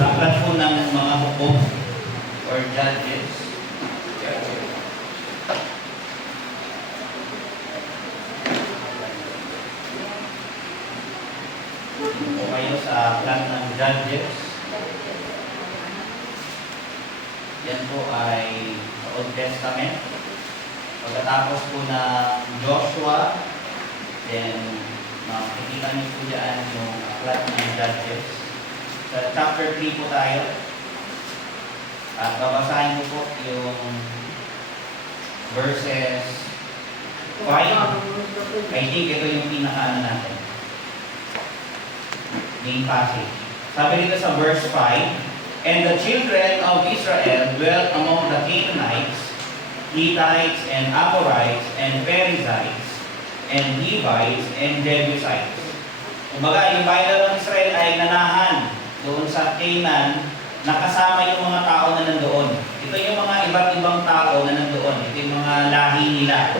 Sa aklat po ng mga hukom or judges. Po kayo sa aklat ng judges. Yan po ay sa Old Testament. Pagkatapos po ng Joshua, then makikita niyo po dyan yung aklat ng judges. Sa chapter 3 po tayo. At babasahin ko po yung verses 5. I think ito yung pinaka-ano natin. Main passage. Sabi dito sa verse 5, "And the children of Israel dwelt among the Canaanites, Hittites, and Amorites, and Perizzites, and Hivites, and Jebusites." Kumbaga, yung bayan ng Israel ay nanahan doon sa Canaan, nakasama yung mga tao na nandoon. Ito yung mga iba't ibang tao na nandoon. Ito yung mga lahi nila.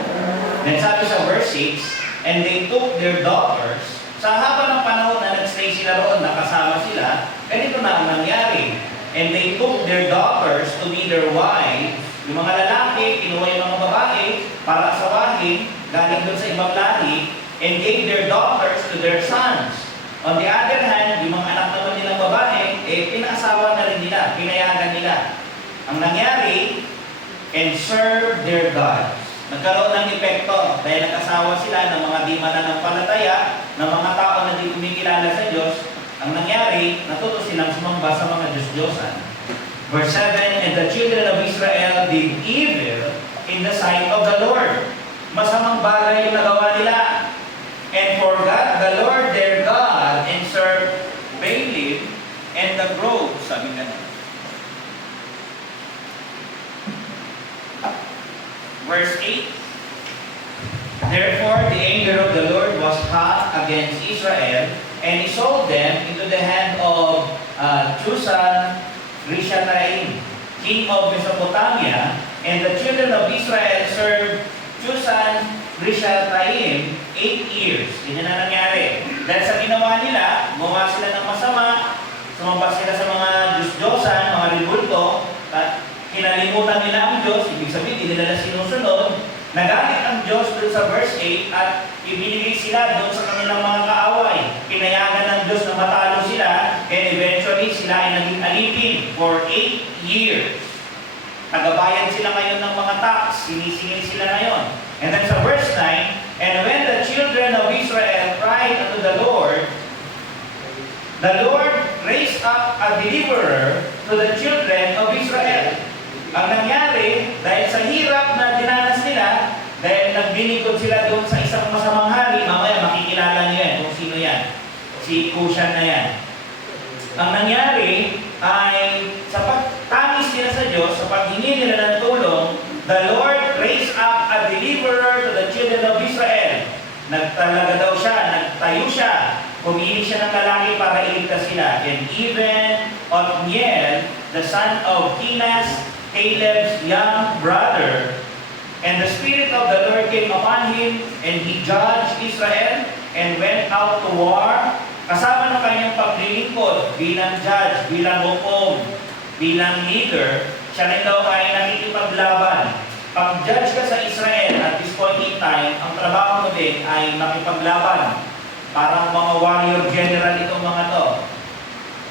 Then sabi sa verse 6, "And they took their daughters." Sa haba ng panahon na nag-stay sila roon, nakasama sila, ganito na ang nangyari. "And they took their daughters to be their wives." Yung mga lalaki, kinuha yung mga babae para asawahin, galing doon sa ibang lahi, and gave their daughters to their sons. On the other hand, yung mga anak naman nilang babae, pinaasawa na rin nila, pinayagan nila. Ang nangyari, "and serve their gods." Nagkaroon ng epekto dahil nag-asawa sila ng mga di mananampalataya, ng mga tao na di kumikilala sa Diyos. Ang nangyari, natuto silang sumamba sa mga Diyos-Diyosan. Verse 7, "And the children of Israel did evil in the sight of the Lord." Masamang bagay yung nagawa nila. "And forgot the Lord their God, and served Baalim and the groves." Sabi nga. Verse 8, "Therefore the anger of the Lord was hot against Israel, and he sold them into the hand of Chushan Rishathaim, king of Mesopotamia, and the children of Israel served Chushan Rishathaim 8 years. Ganyan na nangyari. Dahil sa ginawa nila, gumawa sila ng masama, sumamba sila sa mga Diyos-Diyosan, mga ribulto, at kinalimutan nila ang Diyos, ibig sabihin, hindi nila sinusunod. Nagalit ang Diyos doon sa verse 8 at ibinigay sila doon sa kanilang mga kaaway. Pinayagan ng Diyos na matalo sila, and eventually sila ay naging alipin for 8 years. Nagabayan sila ngayon ng mga tax, sinisingil sila ngayon. And then sa verse 9, "And when the children of Israel cried unto the Lord raised up a deliverer to the children of Israel." Ang nangyari, dahil sa hirap na dinanas nila, dahil nagdinikod sila doon sa isang masamang hari, mamaya makikilala niyo yan kung sino yan. Si Cushan na yan. Ang nangyari ay sa pagtamis nila sa Diyos, sa paghingi nila ng tulong, the Lord raised up a deliverer to the children of Israel. Nagtalaga daw siya, nagtayo siya, pumili siya ng lalaki para iligtas sila. And even Othniel, the son of Kenaz, Caleb's young brother, and the Spirit of the Lord came upon him, and he judged Israel, and went out to war, kasama ng kanyang paglilingkod bilang judge, bilang hukom, bilang leader. Siya rin daw ay nakikipaglaban. Pag judge ka sa Israel at this point in time, ang trabaho mo din ay makipaglaban. Parang mga warrior general itong mga to.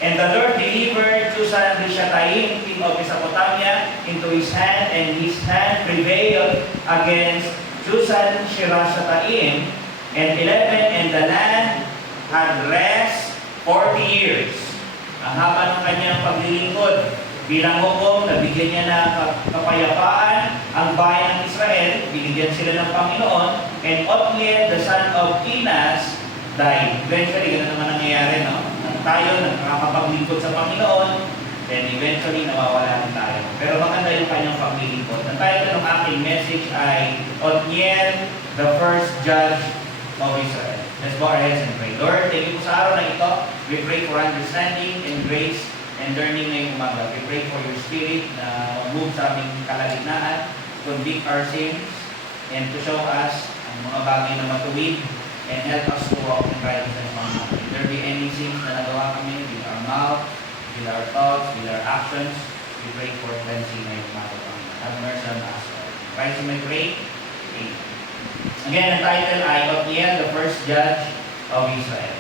"And the Lord delivered Chushan Rishathaim, king of Mesopotamia, into his hand, and his hand prevailed against Chushan Rishathaim, and 11, and the land had rest 40 years. Ang haba ng kanyang paglilingkod bilang hukom, nabigyan niya ng kapayapaan ang bayan ng Israel, binigyan sila ng Panginoon, and Othniel, the son of Kenaz, died. Eventually, ganun naman nangyayari, no? Tayo nakakapaglingkod sa Panginoon, then eventually nawawala rin tayo. Pero maganda yung kanyang paglilingkod. Ang title ng aking message ay Othniel, the first judge of Israel. Let's bow our heads and pray. Lord, thank you po sa araw na ito. We pray for understanding and grace and learning ngayong umaga. We pray for your spirit na mag-move sa aming kalagitnaan, convict our sins, and to show us ang mga bagay na matuwid, and help us to walk in righteousness. If there be any sins na nagawa kami with our mouth, with our thoughts, with our actions. We pray for cleansing na yung mga Panginoon. Have mercy on us. In Christ may pray. Amen. Again, ang title ay Othniel, the first judge of Israel.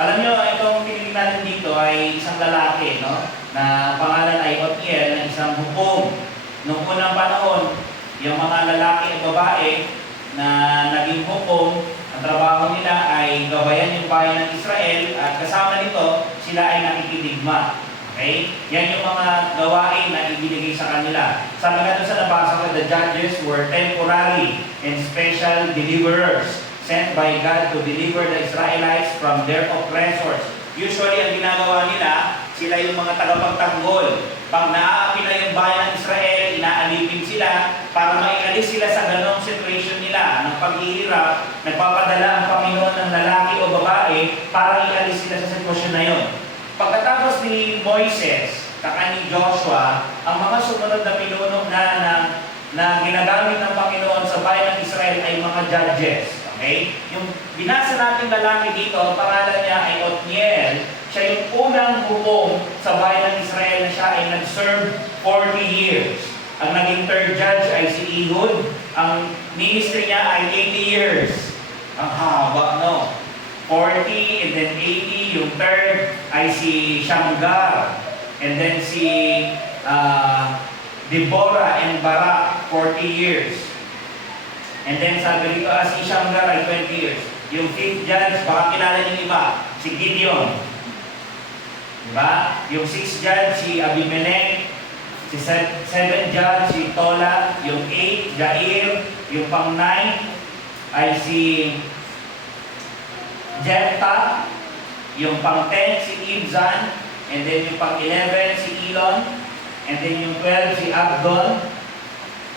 Alam nyo, itong pinili natin dito ay isang lalaki, no? Na pangalan ay Othniel, na isang hukom. Noong unang panahon, yung mga lalaki at babae na naging hukom, ang trabaho nila ay gabayan yung bayan ng Israel at kasama nito, sila ay nakikidigma. Okay? Yan yung mga gawain na ibinigay sa kanila. Sabi nga doon sa nabasa ko, the judges were temporary and special deliverers sent by God to deliver the Israelites from their oppressors. Usually, ang ginagawa nila, sila yung mga tagapagtanggol. Pag naaapi na yung bayan ng Israel, inaalipin sila para maialis sila sa ganong situation nila ng paghihirap, nagpapadala ang Panginoon ng lalaki o babae para ialis sila sa sitwasyon na yun. Pagkatapos ni Moises, saka ni Joshua, ang mga sumunod na pinuno na ginagamit ng Panginoon sa bayan ng Israel ay mga judges. Okay? Yung binasa nating lalaki dito, ang pangalan niya ay Othniel. Siya yung unang hukom sa bayan ng Israel na siya ay nag-serve 40 years. Ang naging third judge ay si Ehud. Ang ministry niya ay 80 years. Ang haba, no? 40 and then 80. Yung third ay si Shamgar. And then si Deborah and Barak, 40 years. And then sabi rito, si Shamgar ay 20 years. Yung fifth judge, baka kilala niyo iba, si Gideon. Diba? Yung sixth judge, si Abimelech. Si seventh judge, si Tola. Yung eighth, Jair. Yung pang-9 ay si Jephthah. Yung pang-10, si Ibzan. And then yung pang-11, si Elon. And then yung 12, si Abdon.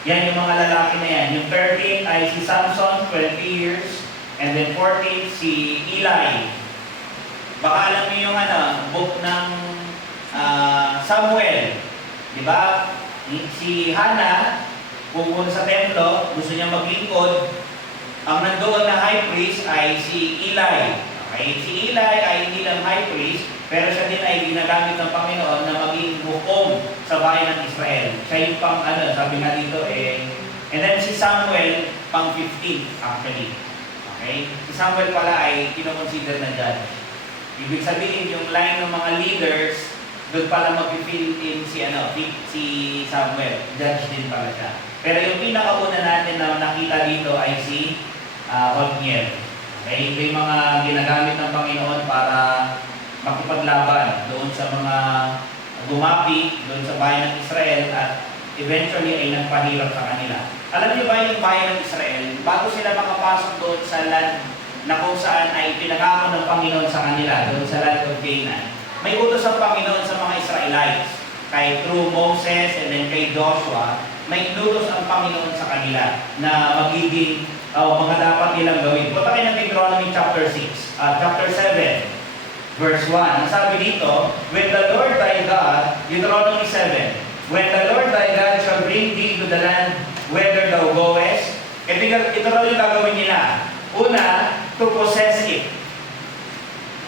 Yan yung mga lalaki na yan. Yung 13 ay si Samson, 20 years. And then 14, si Eli. Baka alam niyo yung book ng Samuel. Diba? Si Hannah, pupunta sa templo, gusto niya maglingkod. Ang nandoon na high priest ay si Eli. Okay? Si Eli ay hindi lang high priest, pero siya din ay ginagamit ng Panginoon na maging hukom sa bayan ng Israel. Siya yung pang, sabi nga dito and then si Samuel, pang 15 actually. Okay? Si Samuel pala ay kinoconsider na judge. Ibig sabihin, yung line ng mga leaders, doon pala mag-fill in si Samuel. Judge din pala siya. Pero yung pinakauna natin na nakita dito ay si Othniel. Okay? Ito yung mga ginagamit ng Panginoon para makipaglaban doon sa mga gumapi doon sa bayan ng Israel at eventually ay nagpahirap sa kanila. Alam niyo ba yung bayan ng Israel, bago sila makapasok doon sa land na kung saan ay pinangako ng Panginoon sa kanila, doon sa land of Canaan, may utos ang Panginoon sa mga Israelites. Kay through Moses and then kay Joshua, may inutos ang Panginoon sa kanila na magiging mga dapat nilang gawin. Punta kayo ng Deuteronomy chapter 7. Verse 1, ang sabi dito, when the Lord thy God, Deuteronomy 7, when the Lord thy God shall bring thee to the land whither thou goest, ito raw yung gagawin nila. Una, to possess it.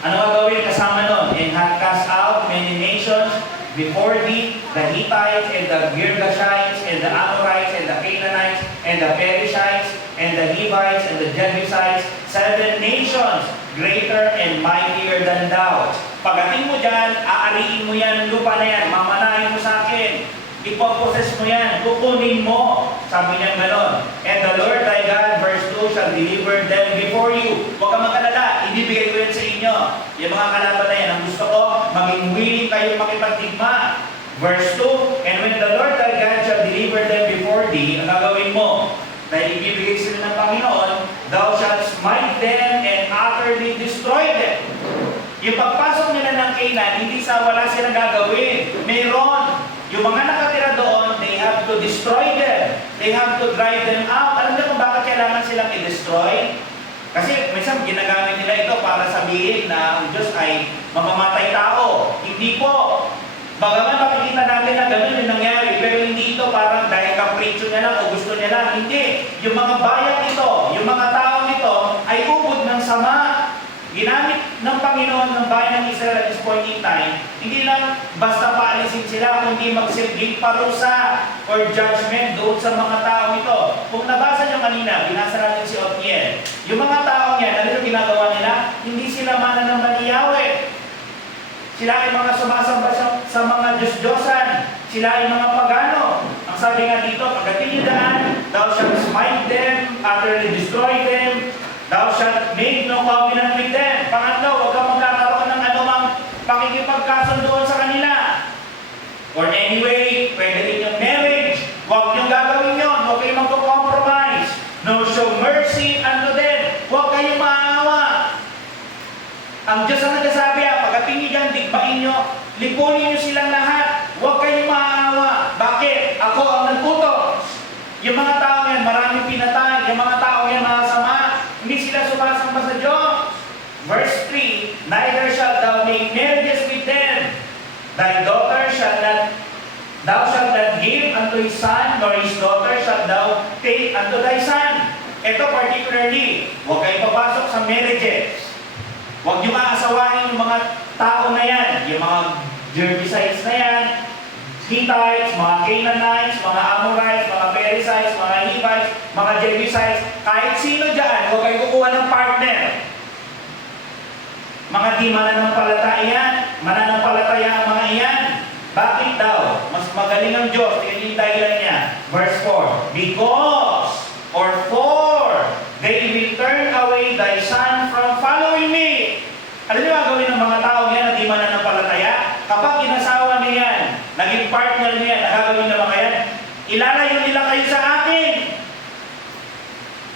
Ano gagawin kasama nun? And have cast out many nations before thee, the Hittites, and the Girgashites, and the Amorites, and the Canaanites, and the Perizzites, and the Hivites, and the Jebusites, 7 nations, greater and mightier than thou. Pagdating mo dyan, aariin mo yan, lupa na yan, mamanahin mo sa akin, ipoposes mo yan, kukunin mo. Sabi niya gano'n. And the Lord thy God, verse 2, shall deliver them before you. Huwag kang mag-alala, ibibigay ko yan sa inyo. Yung mga kalaban na yan, ang gusto ko, maging willing kayo makipagdigma. Verse 2, and when the Lord thy God shall deliver them before thee, ang gagawin mo, dahil ibibigay sila ng Panginoon, thou shalt smite them and utterly destroy them. Yung pagpasok nila ng Canaan, hindi sa wala silang gagawin. Mayroon. Yung mga nakatira doon, they have to destroy them. They have to drive them out. Alam niyo kung bakit kailangan silang i-destroy? Kasi minsan ginagamit nila ito para sabihin na ang Diyos ay mamamatay tao. Hindi po. Bagaman makikita natin na gano'n yung nangyari, pero hindi ito parang dahil kapritsyo niya lang o gusto niya lang. Hindi. Yung mga bayan ito, yung mga taong ito, ay ubod ng sama. ginamit ng Panginoon ng bayan ng Israel at this point in time, hindi lang basta paalisin sila, kundi magsilbing parusa or judgment doon sa mga tao ito. Kung nabasa nyo kanina, binasa natin si Otniel, yung mga tao yan, ano yung ginagawa nila? Hindi sila mananamba ni Yahweh. Sila ay mga sumasamba sa mga Diyos-Diyosan. Sila ay mga pagano. Ang sabi nga dito, pagdating yung daan, thou shalt smite them, utterly destroy them, thou shalt make no covenant with them. Pangatlo, huwag kang magkakaroon ng anumang pakikipagkasundoon sa kanila. Or anyway, pwede rin yung marriage. Huwag niyong gagawin yun. Huwag kayong magko-compromise. No show mercy unto them. Huwag kayong maawa. Ang Diyos ang nagsasabi, pagdating niyo dyan, digmain niyo, lipunin niyo silang lahat. Huwag kayong maawa. Bakit? Ako ang nagputo. Yung mga tao yan, maraming pinatay. Yung mga tao yan, masama. Hindi sila sumasamba sa Diyos. Verse 3, neither shalt thou make marriages with them. Thy daughter thou shalt not give unto his son, nor his daughter shalt thou take unto thy son. Ito particularly, huwag kayong papasok sa marriages. Huwag niyo aasawahin yung mga tao na yan, yung mga Jebusites na yan, Hittites, mga Canaanites, mga Amorites, mga Perizzites, mga Hivites, mga Jebusites, kahit sino dyan, huwag kayo kukuha ng partner. Mga di mananampalataya ang mga iyan. Bakit daw? Mas magaling ang Diyos. Tingnan yung dahilan niya. Verse 4, because, or for, they will turn away thy son from following me. Alam niyo gagawin ng mga tao yan na di mananampalataya? Kapag inasawa niya yan, naging partner niya yan, nagagawin ng mga yan, ilalayo nila kayo sa akin.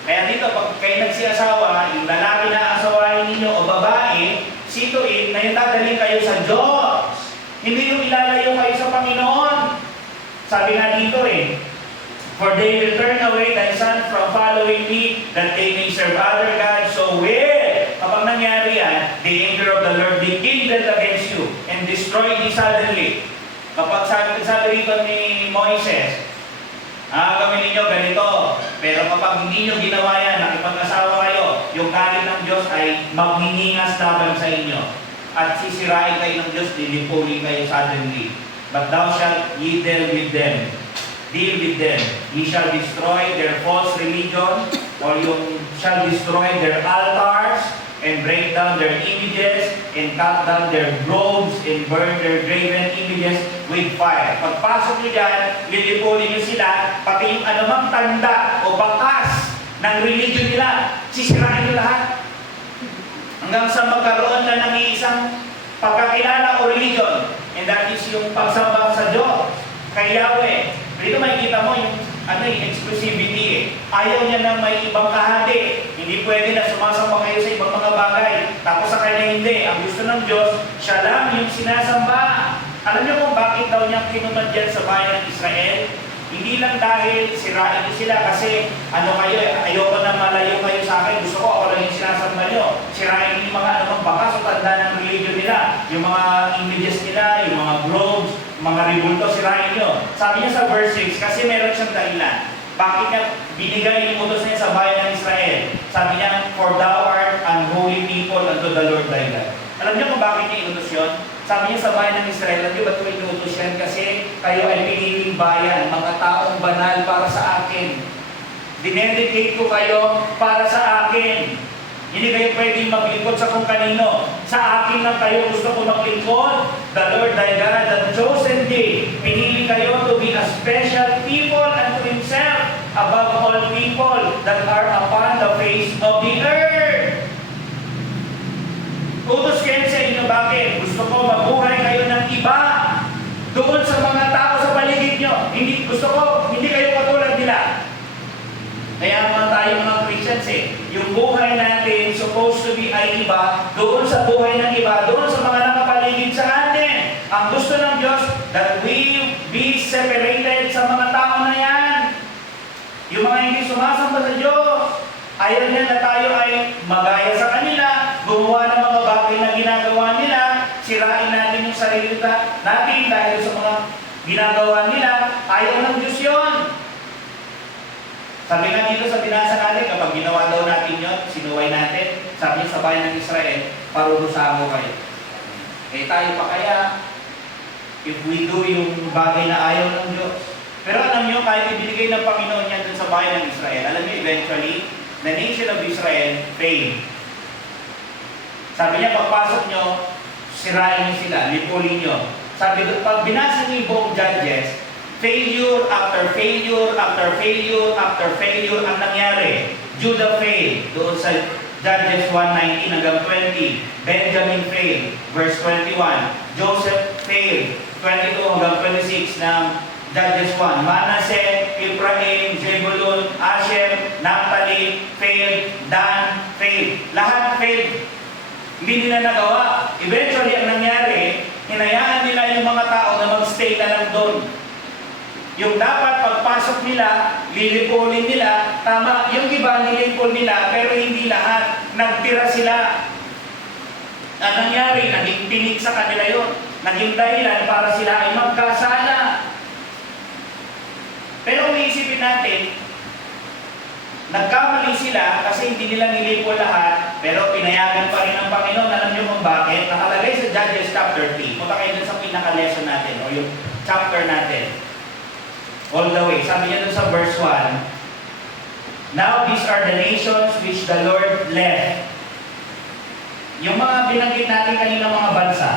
Kaya dito, pag kayo nagsiasawa, yung lalaki na asawahin ninyo o babae, situin na yung dadalhin kayo sa Diyos. Hindi yung ilalayo kayo sa Panginoon. Sabi nga dito for they will turn away thy son from following me, that they may serve other gods. So kapag nangyari yan, the anger of the Lord be kindled against you and destroy thee suddenly. Kapag sabi rito ni Moises, gawin ninyo ganito, pero kapag hindi nyo ginawa yan, nakipag-asawa kayo, yung galit ng Diyos ay magningingas laban sa inyo. At sisirain kayo ng Diyos, lilipunin kayo suddenly. But thou shalt ye deal with them. Deal with them. Ye shall destroy their false religion, or you shall destroy their altars, and break down their images, and cut down their groves, and burn their graven images with fire. Pagpasok nyo dyan, lilipunin nyo sila, pati yung anumang tanda o bakas ng religion nila, sisirain nyo lahat. Hanggang sa magkaroon na ng isang pagkakilala o religion, and that is yung pagsamba sa Diyos, kay Yahweh. Dito makikita mo yung exclusivity. Ayaw niya na may ibang kahati. Hindi pwede na sumasamba kayo sa ibang mga bagay. Tapos sa kanya hindi. Ang gusto ng Diyos, siya lang yung sinasamba. Alam niyo kung bakit daw niya kinunad dyan sa bayan ng Israel? Hindi lang dahil sirain niyo sila kasi ayoko na malayo kayo sa akin. Gusto ko ako lang yung sinasamba niyo. Sirain niyo yung mga anumang bakas o tanda ng religion nila. Yung mga images nila, yung mga groves, mga ribulto, sirain nyo. Sabi niya sa verse 6, kasi meron siyang dahilan. Bakit niya binigay yung utos niya sa bayan ng Israel? Sabi niya, for thou art an holy people unto the Lord thy God. Alam niyo kung bakit niya inutos yun? Sabi niya sa bayan ng Israel, alam niyo ba't ko inutos yan? Kasi kayo ay piniling bayan, mga taong banal para sa akin. Dinedicate ko kayo para sa akin. Hindi kayo pwedeng maglingkod sa kung kanino. Sa akin lang kayo gusto ko maglingkod. The Lord thy God hath chosen thee. Pinili kayo to be a special people unto Himself above all people that are upon the face of the earth. Utos kayo sa inyo, bakit? Gusto ko mabuhay kayo ng iba doon sa mga tao sa paligid nyo. Hindi kayo katulad nila. Kaya mga tayo mga Christians yung buhay natin supposed to be ay iba doon sa buhay ng iba, doon sa mga nakapaligid sa atin. Ang gusto ng Diyos, that we be separated sa mga tao na yan. Yung mga hindi sumasamba sa Diyos, ayaw niya na tayo ay magaya sa kanila, gumawa ng mga bagay na ginagawa nila, sirain natin yung sarili natin dahil sa mga ginagawa nila. Ayaw ng Diyos yun. Sabi nga dito sa binasa natin, kapag ginawa daw natin yun, sinuway natin, sabi niya sa bayan ng Israel, parurusahan ko kayo. Eh tayo pa kaya, if we do yung bagay na ayaw ng Diyos. Pero alam niyo, kahit ibinigay ng Panginoon yan dun sa bayan ng Israel, alam niyo, eventually, the nation of Israel failed. Sabi niya, pagpasok niyo, sirain niyo sila, lipulin niyo. Sabi doon, pag binasa niyo yung buong Judges, failure after failure after failure after failure ang nangyari. Judah failed, doon sa Judges 1:19 hanggang 20. Benjamin failed, verse 21. Joseph failed, 22 hanggang 26 ng Judges 1. Manasseh, Ephraim, Zebulun, Asher, Naphtali, failed, Dan, failed. Lahat failed. Hindi nila nagawa. Eventually, ang nangyari, hinayaan nila yung mga tao na mag-stay na lang doon. Yung dapat pagpasok nila, lilipulin nila, tama, yung iba nilipol nila, pero hindi lahat. Nagtira sila. Ang nangyari, naging tinig sa kanila yun. Naging dahilan para sila ay magkasala. Pero kung iisipin natin, nagkamali sila kasi hindi nila nilipol lahat, pero pinayagan pa rin ng Panginoon. Alam niyo kung bakit? Nakalagay sa Judges chapter 3. Punta kayo dun sa pinaka-lesson natin o yung chapter natin. All the way. Sabi niya dun sa verse 1, now these are the nations which the Lord left. Yung mga binanggit natin kanina mga bansa,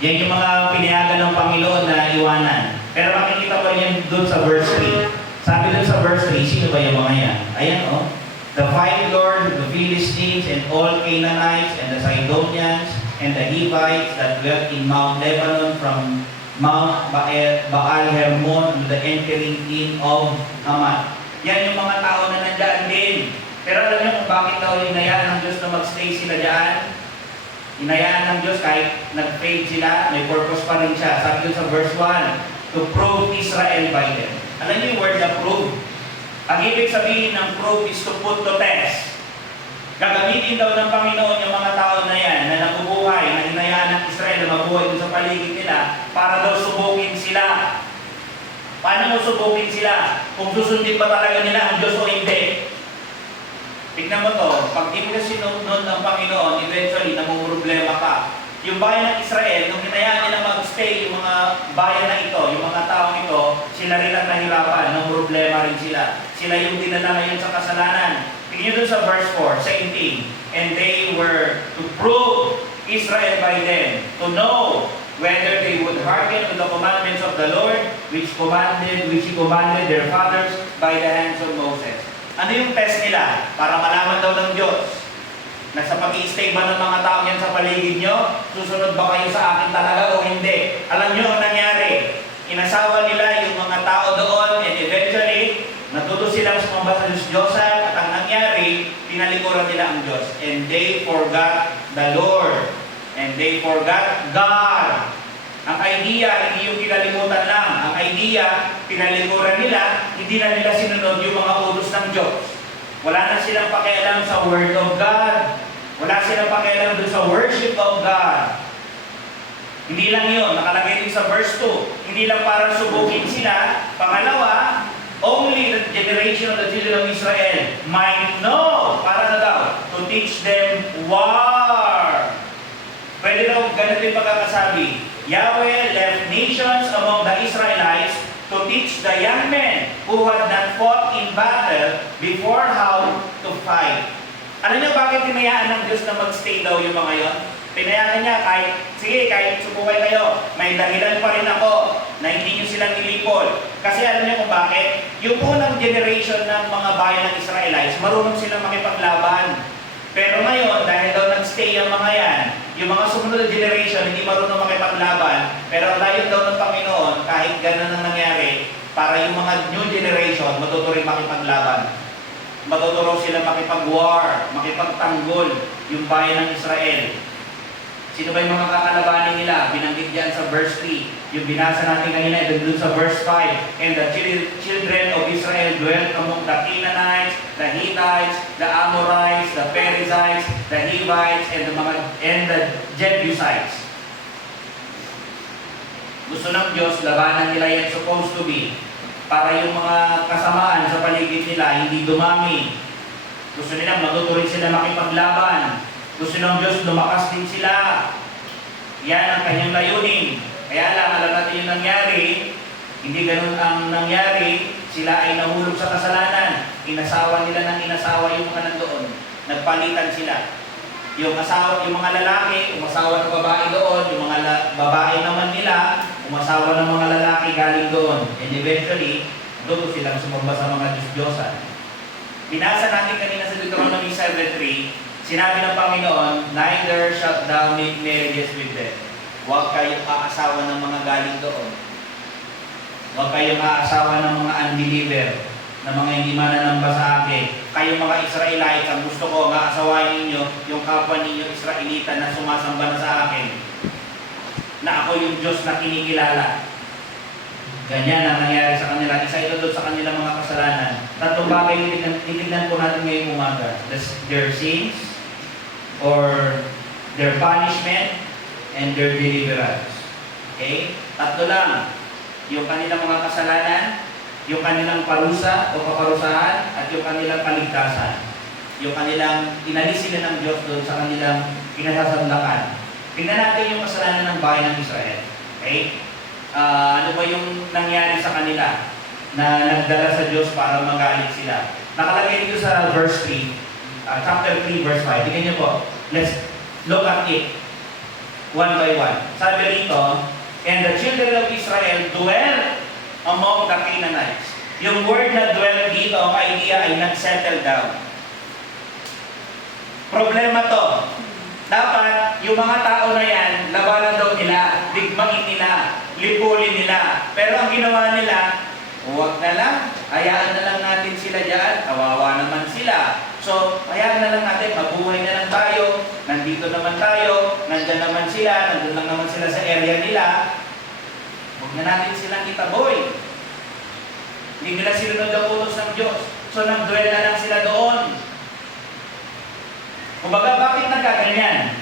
yan yung mga pinayagan ng Panginoon na iwanan. Pero makikita pa rin yan dun sa verse 3. Sabi dun sa verse 3, sino ba yung mga yan? Ayan o. The five lords, the Philistines, and all Canaanites, and the Sidonians, and the Hivites that dwelt in Mount Lebanon from Mount Baal Hermon to the entering in of Hamat. Yan yung mga tao na nandyan din. Pero alam niyo kung bakit daw hinayaan ng Diyos na magstay sila dyan? Hinayaan ng Diyos kahit nag-fail sila, may purpose pa rin siya. Sabi dun sa verse 1, to prove Israel by them. Alam niyo yung word na prove? Ang ibig sabihin ng prove is to put to test. Gagamitin daw ng Panginoon yung mga tao na yan na nabubuhay, na hinayaan ng Israel na mabuhay dun sa paligid nila para daw subukin sila. Paano mo subukin sila? Kung susundin ba talaga nila ang Diyos o hindi? Tignan mo to, pag di mo sinunod ng Panginoon, eventually namumroblema ka. Yung bayan ng Israel, nung hinayaan nila mag-stay, yung mga bayan na ito, yung mga taong ito, sila rin ang nahirapan, namumroblema rin sila. Sila yung dinala ngayon sa kasalanan. Tingnan doon sa verse 4, same thing. And they were to prove Israel by them, to know whether they would hearken to the commandments of the Lord, which He commanded their fathers by the hands of Moses. Ano yung test nila? Para malaman daw ng Diyos na sa pag-i-stay ba ng mga tao yan sa paligid nyo, susunod ba kayo sa akin talaga o hindi? Alam nyo ang nangyari. Inasawa nila yung mga tao doon and eventually, natuto silang sumamba sa Diyos-Diyosan at ang nangyari, pinalikuran nila ang Diyos. And they forgot the Lord. And they forgot God. Ang idea, hindi yung kinalimutan lang. Ang idea, pinalikuran nila, hindi na nila sinunod yung mga utos ng Diyos. Wala na silang pakialam sa Word of God. Wala silang pakialam doon sa worship of God. Hindi lang yun, nakalagay din sa verse 2. Hindi lang para subukin sila. Pangalawa, only the generation of the children of Israel might know, para na daw, to teach them war. Pwede daw ganito yung pagkakasabi. Yahweh left nations among the Israelites to teach the young men who had not fought in battle before how to fight. Alam niyo bakit tinayaan ng Diyos na mag-stay daw yung mga yon? Tinayaan niya kahit subukan kayo, may dahilan pa rin ako na hindi niyo silang nilipol. Kasi alam niyo kung bakit? Yung unang generation ng mga bayan ng Israelites, marunong silang makipaglaban. Pero ngayon, dahil daw nag-stay ang mga yan, yung mga sumunod na generation hindi marunong makipaglaban, pero ang layon daw ng Panginoon, kahit ganun ang nangyari, para yung mga new generation, matuto rin makipaglaban. Matuturo sila makipag-war, makipagtanggol yung bayan ng Israel. Sino ba yung mga kakalabanin nila? Binanggit yan sa verse 3. Yung binasa natin kanina, doon sa verse 5. And the children of Israel dwelt among the Canaanites, the Hittites, the Amorites, the Perizzites, the Hivites, and the Jebusites. Gusto ng Diyos, labanan nila yan supposed to be. Para yung mga kasamaan sa paligid nila, hindi dumami. Gusto nilang matuto rin sila makipaglaban. Gusto ng Diyos lumakas din sila. Yan ang kanyang layunin. Kaya lang, alam natin yung nangyari, hindi ganun ang nangyari, sila ay nahulog sa kasalanan. Inasawa nila ng inasawa yung mga nandoon. Nagpalitan sila. Yung mga lalaki, umasawa ng babae doon, yung mga babae naman nila, umasawa ng mga lalaki galing doon. And eventually, doon silang sumamba sa mga Diyos-Diyosan. Binasa natin kanina sa Deuteronomy 7:3, sinabi ng Panginoon, neither shalt thou make marriages with them. Huwag kayong aasawa ng mga galing doon. Huwag kayong aasawa ng mga unbeliever, ng mga hindi mananamba sa akin. Kayong mga Israelites, ang gusto ko, aasawain ninyo yung kapwa ninyo Israelita na sumasamba na sa akin. Na ako yung Diyos na kinikilala. Ganyan ang nangyari sa kanila. Isa ito doon sa kanilang mga kasalanan. Tatlong bagay titignan po natin ngayong umaga. Their sins, or their punishment, and their deliverance. Okay? Tatlo lang. Yung kanilang mga kasalanan, yung kanilang parusa o kaparusahan, at yung kanilang kaligtasan. Yung kanilang inalis sila ng Diyos doon sa kanilang pinasasandakan. Tingnan natin yung kasalanan ng bayan ng Israel. Okay? Ano ba yung nangyari sa kanila na nagdala sa Diyos para magalit sila? Nakalagay dito sa verse 3, chapter 3, verse 5. Tingnan niyo po. Let's look at it one by one. Sabi rito, and the children of Israel dwell among the Canaanites. Yung word na dwell dito, ang idea ay nag-settle down. Problema to. Dapat, yung mga tao na yan, labanan daw nila, digmangin nila, lipulin nila. Pero ang ginawa nila, huwag na lang, hayaan na lang natin sila dyan, kawawa naman sila. So, hayaan na lang natin, mabuhay na lang tayo, nandito naman tayo, nandyan naman sila, nandun lang naman sila sa area nila. Huwag na natin silang itaboy. Hindi nila sinunod ang utos ng Diyos. So, nag-dwell na lang sila doon. Kumbaga, bakit nagkaganyan?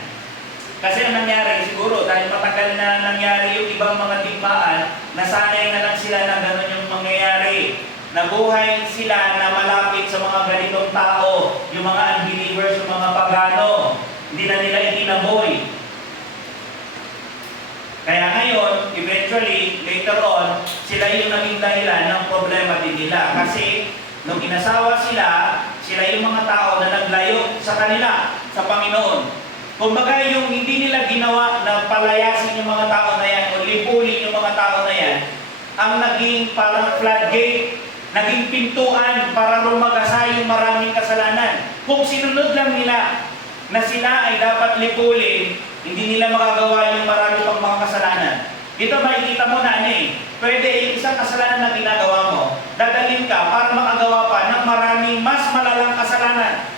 Kasi ang nangyari, siguro, dahil matagal na nangyari yung ibang mga digmaan, nasanay na lang sila na gano'n yung mangyayari. Nabuhay sila na malapit sa mga ganitong tao, yung mga unbelievers, yung mga pagano. Hindi na nila itinaboy. Kaya ngayon, eventually, later on, sila yung naging dahilan ng problema din nila. Kasi, nung inasawa sila, sila yung mga tao na naglayo sa kanila, sa Panginoon. Kumbaga yung hindi nila ginawa na palayasin yung mga tao na yan o lipulin yung mga tao na yan, ang naging parang floodgate, naging pintuan para rumagasa yung maraming kasalanan. Kung sinunod lang nila na sila ay dapat lipulin, hindi nila magagawa yung marami pang mga kasalanan. Dito makikita mo na pwede yung isang kasalanan na ginagawa mo, dadalhin ka para makagawa pa ng maraming mas malalang kasalanan.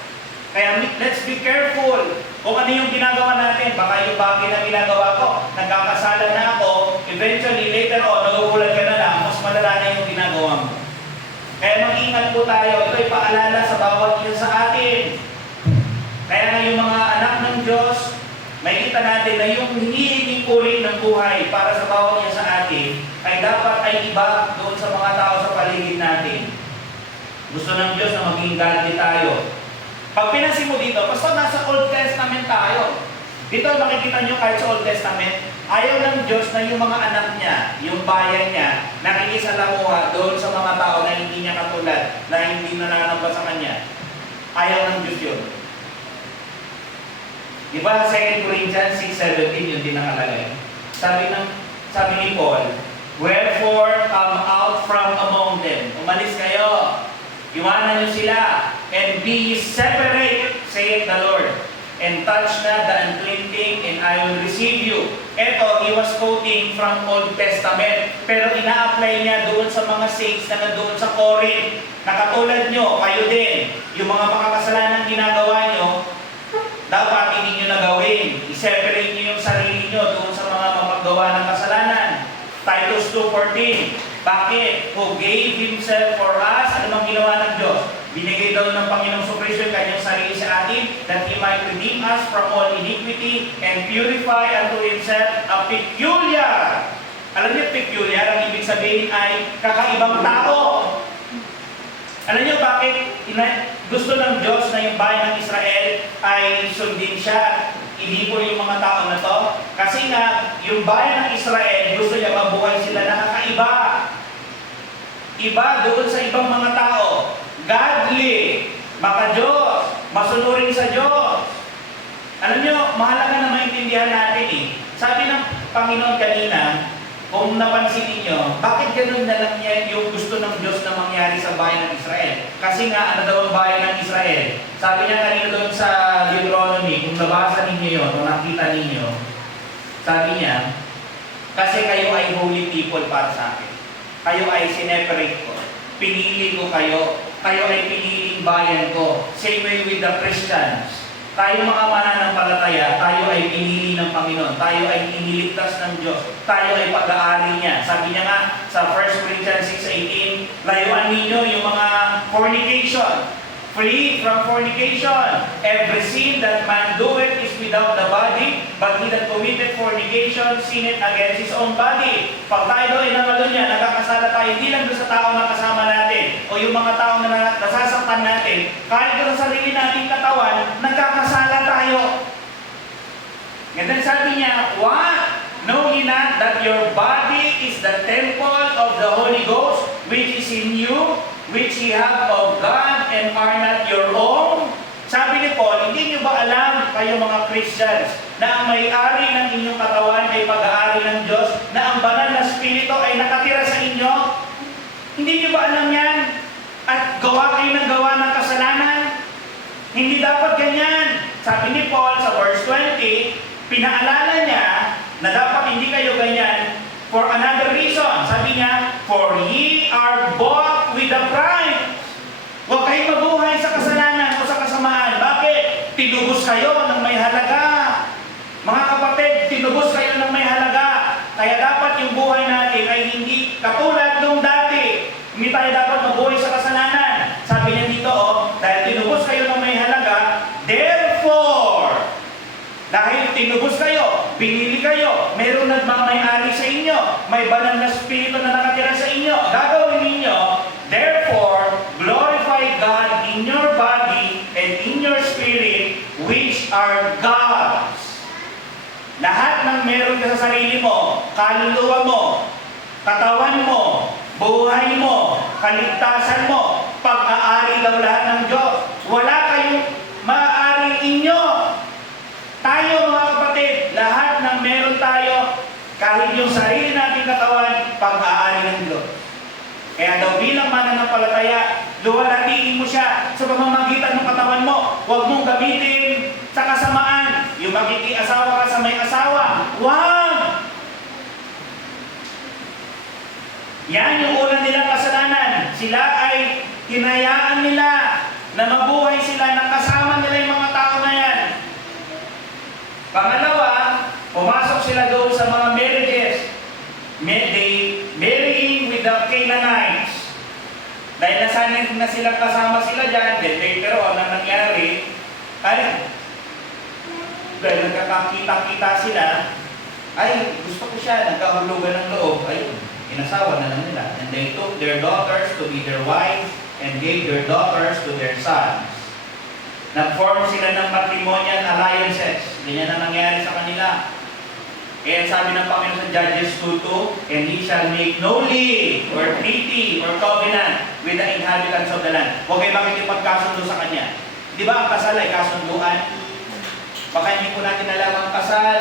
Kaya let's be careful kung ano yung ginagawa natin. Baka yung bagay na ginagawa ko, nagkakasala na ako, eventually later on, nagugulat ka na lang, mas malala na yung ginagawa mo. Kaya mag-ingat po tayo. Ito ay paalala sa bawat isa sa atin. Kaya nga yung mga anak ng Diyos, makikita natin na yung hinihingi uri ng buhay para sa bawat isa sa atin ay dapat ay iba doon sa mga tao sa paligid natin. Gusto ng Diyos na maging godly tayo. Pag pinansin mo dito, basta nasa Old Testament tayo. Dito makikita nyo kahit sa Old Testament, ayaw ng Diyos na yung mga anak niya, yung bayan niya, nakikisalamuha doon sa mga tao na hindi niya katulad, na hindi nananamba sa kanya. Ayaw ng Diyos yun. Di ba 2 Corinthians 6:17 yun din nakalagay? Sabi ni Paul, wherefore come out from among them. Umalis kayo. Iwanan niyo sila. And be separate, saith the Lord. And touch not the unclean thing, and I will receive you. Ito, he was quoting from Old Testament. Pero ina-apply niya doon sa mga saints na nandoon sa Corinth. Na katulad nyo, kayo din. Yung mga makakasalanan ginagawa nyo, dapat hindi nyo nagawin. I-separate nyo yung sarili nyo doon sa mga mapaggawa ng kasalanan. Titus 2:14. Bakit? Who gave Himself for us? Ano bang ginawa ng Diyos? Binigay daw ng Panginoong Kristo yung kanyang sarili sa atin that He might redeem us from all iniquity and purify unto Himself a peculiar. Alam niyo, peculiar, ang ibig sabihin ay kakaibang tao. Alam niyo bakit gusto ng Diyos na yung bayan ng Israel ay sundin siya at ilipol yung mga tao na to? Kasi nga, yung bayan ng Israel, gusto niya mabuhay sila na kakaiba. Iba doon sa ibang mga tao. Godly, maka-Diyos, masunurin sa Diyos. Alam niyo, mahalaga na maintindihan natin eh. Sabi ng Panginoon kanina, kung napansin ninyo, bakit ganoon na lang niya yung gusto ng Diyos na mangyari sa bayan ng Israel? Kasi nga, ano daw ang bayan ng Israel? Sabi niya kanina doon sa Deuteronomy, kung nabasa ninyo yun, kung nakita ninyo, sabi niya, kasi kayo ay holy people para sa akin. Kayo ay sineperate ko. Pinili ko kayo. Kayo ay piniling bayan ko. Same way with the Christians. Tayo mga mananampalataya, tayo ay pinili ng Panginoon. Tayo ay iniligtas ng Diyos. Tayo ay pag-aari niya. Sabi niya nga sa 1 Corinthians 6:18, layuan ninyo yung mga fornication. Flee from fornication. Every sin that man doeth is without the body, but he that committed fornication sinneth against his own body. Pag tayo doon ay nangalo niya, nagkakasala tayo, hindi lang doon sa tao na kasama natin, o yung mga tao na nasasaktan natin, kahit doon sa sarili nating katawan, nagkakasala tayo. And then sabi niya, what? Know ye not that your body is the temple of the Holy Ghost, which is in you, which ye have of God, and are not your own? Sabi ni Paul, hindi niyo ba alam, kayo mga Christians, na ang may-ari ng inyong katawan ay pag-aari ng Diyos, na ang banal na Espiritu ay nakatira sa inyo? Hindi niyo ba alam yan? At gawa kayo ng gawa ng kasalanan? Hindi dapat ganyan. Sabi ni Paul sa verse 20, pinaalala niya na dapat hindi kayo ganyan for another reason. Sabi niya, for ye are bought with a price. Huwag kayong mabuhay sa kasalanan o sa kasamaan. Bakit? Tinubos kayo ng may halaga. Mga kapatid, tinubos kayo ng may halaga. Kaya dapat yung buhay natin ay hindi katulad nung dati. Hindi tayo dapat mabuhay sa kasalanan. Sabi niya dito, dahil tinubos kayo ng may halaga, therefore, dahil tinubos kayo, binili kayo, meron nagmamay-ari sa inyo, may banal na Espiritu na nakatira sa inyo, gagawin ninyo, therefore, glorify God in your body and in your spirit, which are God's. Lahat ng meron ka sa sarili mo, kaluluwa mo, katawan mo, buhay mo, kaligtasan mo, pag-aari daw lahat ng Diyos. Wala kayong maaaring inyo. Tayo mga kapatid, lahat ng meron tayo, kahit yung sarili nating katawan, pag-aari ng Diyos. Kaya daw bilang mananampalataya, luwalhatiin mo siya sa pamamagitan ng katawan mo. Huwag mong gamitin sa kasamaan. Yung makikiasawa ka sa may asawa. Huwag! Yan yung una nilang kasalanan. Sila ay hinayaan nila na mabuhay sila, na kasama nila yung mga tao na yan. Pangalawa, pumasok sila doon sa mga marriages. Marrying with the Canaanites. Dahil nasanay na silang kasama sila dyan, then later on, ang nangyari, ay, dahil nagkakakita-kita sila, ay, gusto ko siya, nagkahulugan ng loob, ayun, inasawa na lang nila. And they took their daughters to be their wives, and gave their daughters to their sons. Nag-form sila ng matrimonial alliances. Ganyan ang nangyari sa kanila. Kaya sabi ng Panginoon sa Judges 2:2, and he shall make no league or treaty or covenant with the inhabitants of the land. Huwag kayo makikipagkasundo sa kanya. Di ba ang kasal ay kasunduan? Baka hindi po natin alam ang kasal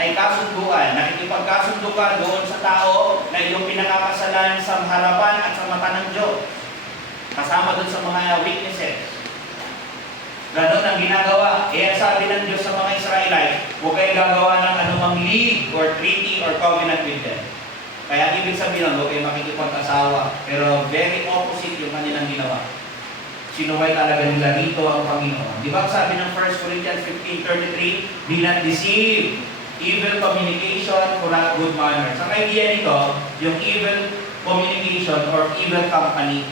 ay kasunduan. Nakikipagkasundo ka doon sa tao na iyong pinakakasalan sa harapan at sa mata ng Diyos. Kasama doon sa mga witnesses. Ganon ang ginagawa. Kaya sabi ng Diyos sa mga Israelites, huwag kayo gagawa ng anumang league or treaty or covenant with them. Kaya ibig sabihin, huwag kayo makikipag-asawa. Pero very opposite yung kanilang ginawa. Sinuway talaga nila rito ang Panginoon. Di ba sabi ng 1 Corinthians 15:33, be not deceived. Evil communication, corrupt good manners. Ang idea nito, yung evil communication or evil company.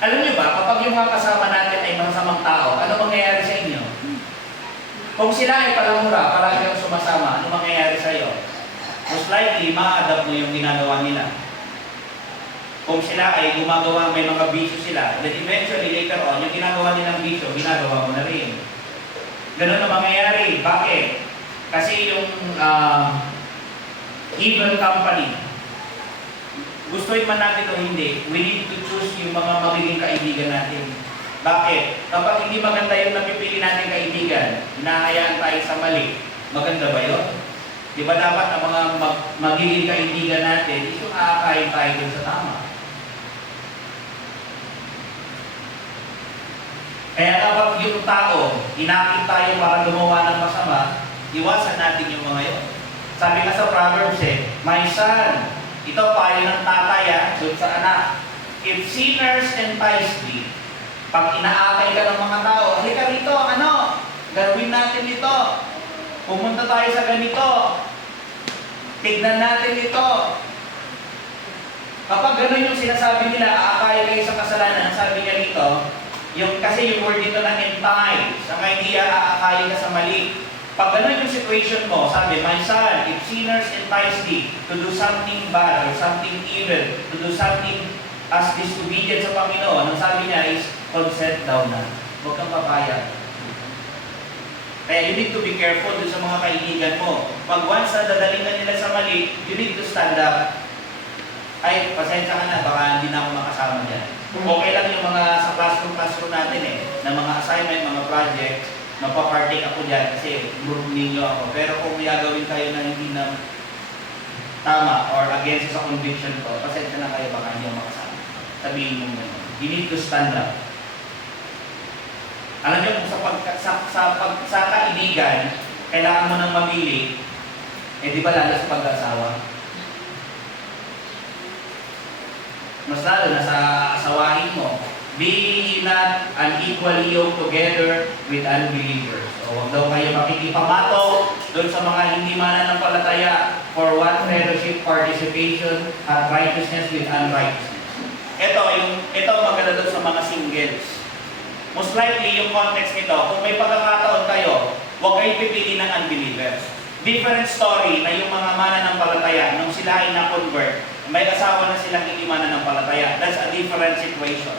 Alam niyo ba, kapag yung mga kasama natin ay masamang tao, ano mangyayari sa inyo? Kung sila ay palamura, parang kayong sumasama, ano mangyayari sa iyo? Most likely, ma-adapt mo yung ginagawa nila. kung sila ay gumagawa, may mga bisyo sila, then eventually later on, yung ginagawa nilang bisyo, ginagawa mo na rin. Ganun ang mangyayari. Bakit? Kasi yung evil company, gustoin man natin o hindi, we need to choose yung mga magiging kaibigan natin. Bakit? Kapag hindi maganda yung napipili natin kaibigan, hinahayaan tayo sa mali, maganda ba yun? Di ba dapat ang mga magiging kaibigan natin, ito aakayin tayo dun sa tama. Kaya kapag yung tao, hinakit tayo para gumawa ng masama, iwasan natin yung mga yun. Sabi nga sa Proverbs my son, ito payo ng tatay doon sa anak. If sinners entice thee, pag inaakay ka ng mga tao, halika rito, gawin natin ito. Pumunta tayo sa ganito. Tignan natin ito. Kapag gano'n yung sinasabi nila, aakay kayo sa kasalanan, sabi niya rito, kasi yung word dito na entice, ang idea, aakay ka sa mali. Pag gano'n yung situation mo, sabi, my son, if sinners entice thee to do something bad or something evil, to do something as disobedient sa Panginoon, ang sabi niya is, consent daw na. Huwag kang papayag. Kaya you need to be careful dun sa mga kaibigan mo. Pag once na dadaling ka nila sa mali, you need to stand up. Ay, pasensya ka na, baka hindi na ako makasama dyan. Okay lang yung mga sa classroom natin na mga assignment, mga projects, mapapartake ako dyan kasi group ninyo ako. Pero kung may gagawin kayo na hindi na tama or against sa conviction ko, pasensya na kayo, baka hindi ako makasama. Sabihin mo mo. You need to stand up. Alam niyo kung sa kaibigan, kailangan mo nang mamili, di ba lalo sa pag-asawa? Mas lalo na sa asawahin mo. Be not unequally yoked together with unbelievers. So, huwag daw kayo makikipamato doon sa mga hindi mananampalataya for what fellowship, participation, at righteousness with unrighteousness. Ito maganda doon sa mga singles. Most likely, yung context nito, kung may pagkakataon kayo, huwag kayo pipili ng unbelievers. Different story na yung mga mananampalataya, nung sila ay na-convert, may asawa na silang hindi mananampalataya. That's a different situation.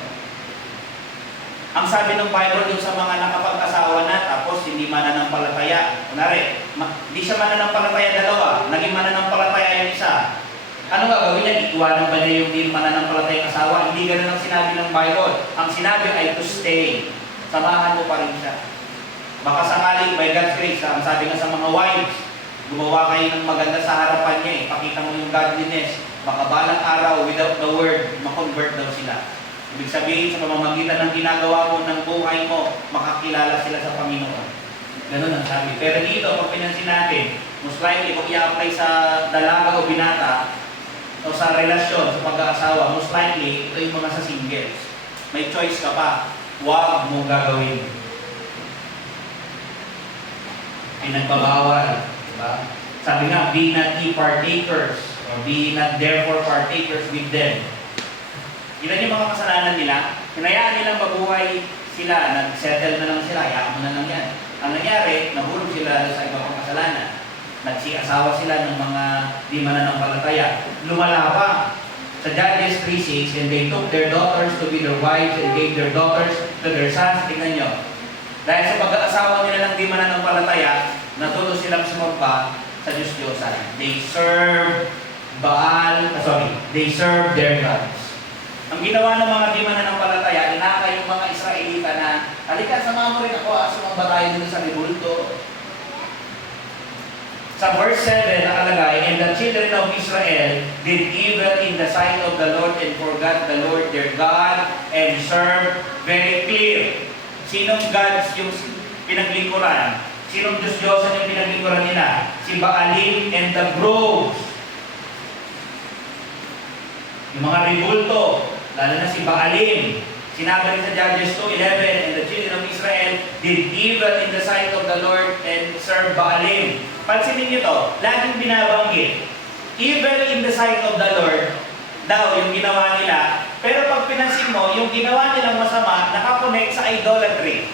Ang sabi ng Bible yung sa mga nakapag-asawa na, tapos hindi mananampalataya. Kunwari, hindi siya mananampalataya dalawa, naging mananampalataya yung isa. Ano gagawin niya? Iiwanan ba niya yung di mananampalatayang asawa? Hindi ganun ang sinabi ng Bible. Ang sinabi ay to stay. Samahan mo pa rin siya. Baka sakaling by God's grace, ang sabi nga sa mga wives, gumawa kayo ng maganda sa harapan niya. Ipakita mo yung godliness. Baka balang araw, without the word, makonvert daw sila. Ibig sabihin, sa pamamagitan ng ginagawa mo, ng buhay mo, makakilala sila sa Panginoon. Ganun ang sabi. Pero dito, pag pinansin natin, most likely, kung i-apply sa dalaga o binata, o sa relasyon, sa pag-aasawa, most likely, ito yung mga sa singles. May choice ka pa. Huwag mo gagawin. Pinagbabawal. Diba? Sabi nga, be not ye partakers, or be not therefore partakers with them. Ilan yung mga kasalanan nila? Hinayaan nilang mabuhay sila, nag-settle na lang sila, hayaan mo na lang yan. Ang nangyari, nahulog sila sa iba pang kasalanan. Nagsi-asawa sila ng mga di mananampalataya. Lumala pa. Sa Judges 3:6, and they took their daughters to be their wives and gave their daughters to their sons. Tingnan nyo. Dahil sa pag-aasawa nila ng di mananampalataya, natuto silang sumampa sa Diyos-Diyosan. They serve they serve their gods. Ang ginawa ng mga di mananampalataya, inakay yung mga Israelita na, halika, sama mo rin ako, sumamba tayo dito sa ribulto. Sa verse 7 nakalagay, and the children of Israel did evil in the sight of the Lord and forgot the Lord their God and served. Very clear. Sinong gods yung pinaglingkuran? Sinong Diyos-Diyosan yung pinaglingkuran nila? Si Baalim and the groves. Yung mga ribulto, lalo na si Baalim. Sinabi rin sa Judges 2:11, and the children of Israel did evil in the sight of the Lord and served Baalim. Pansinin niyo to, laging binabanggit. Evil in the sight of the Lord, daw yung ginawa nila. Pero pag pinansin mo, yung ginawa nilang masama, nakakonect sa idolatry.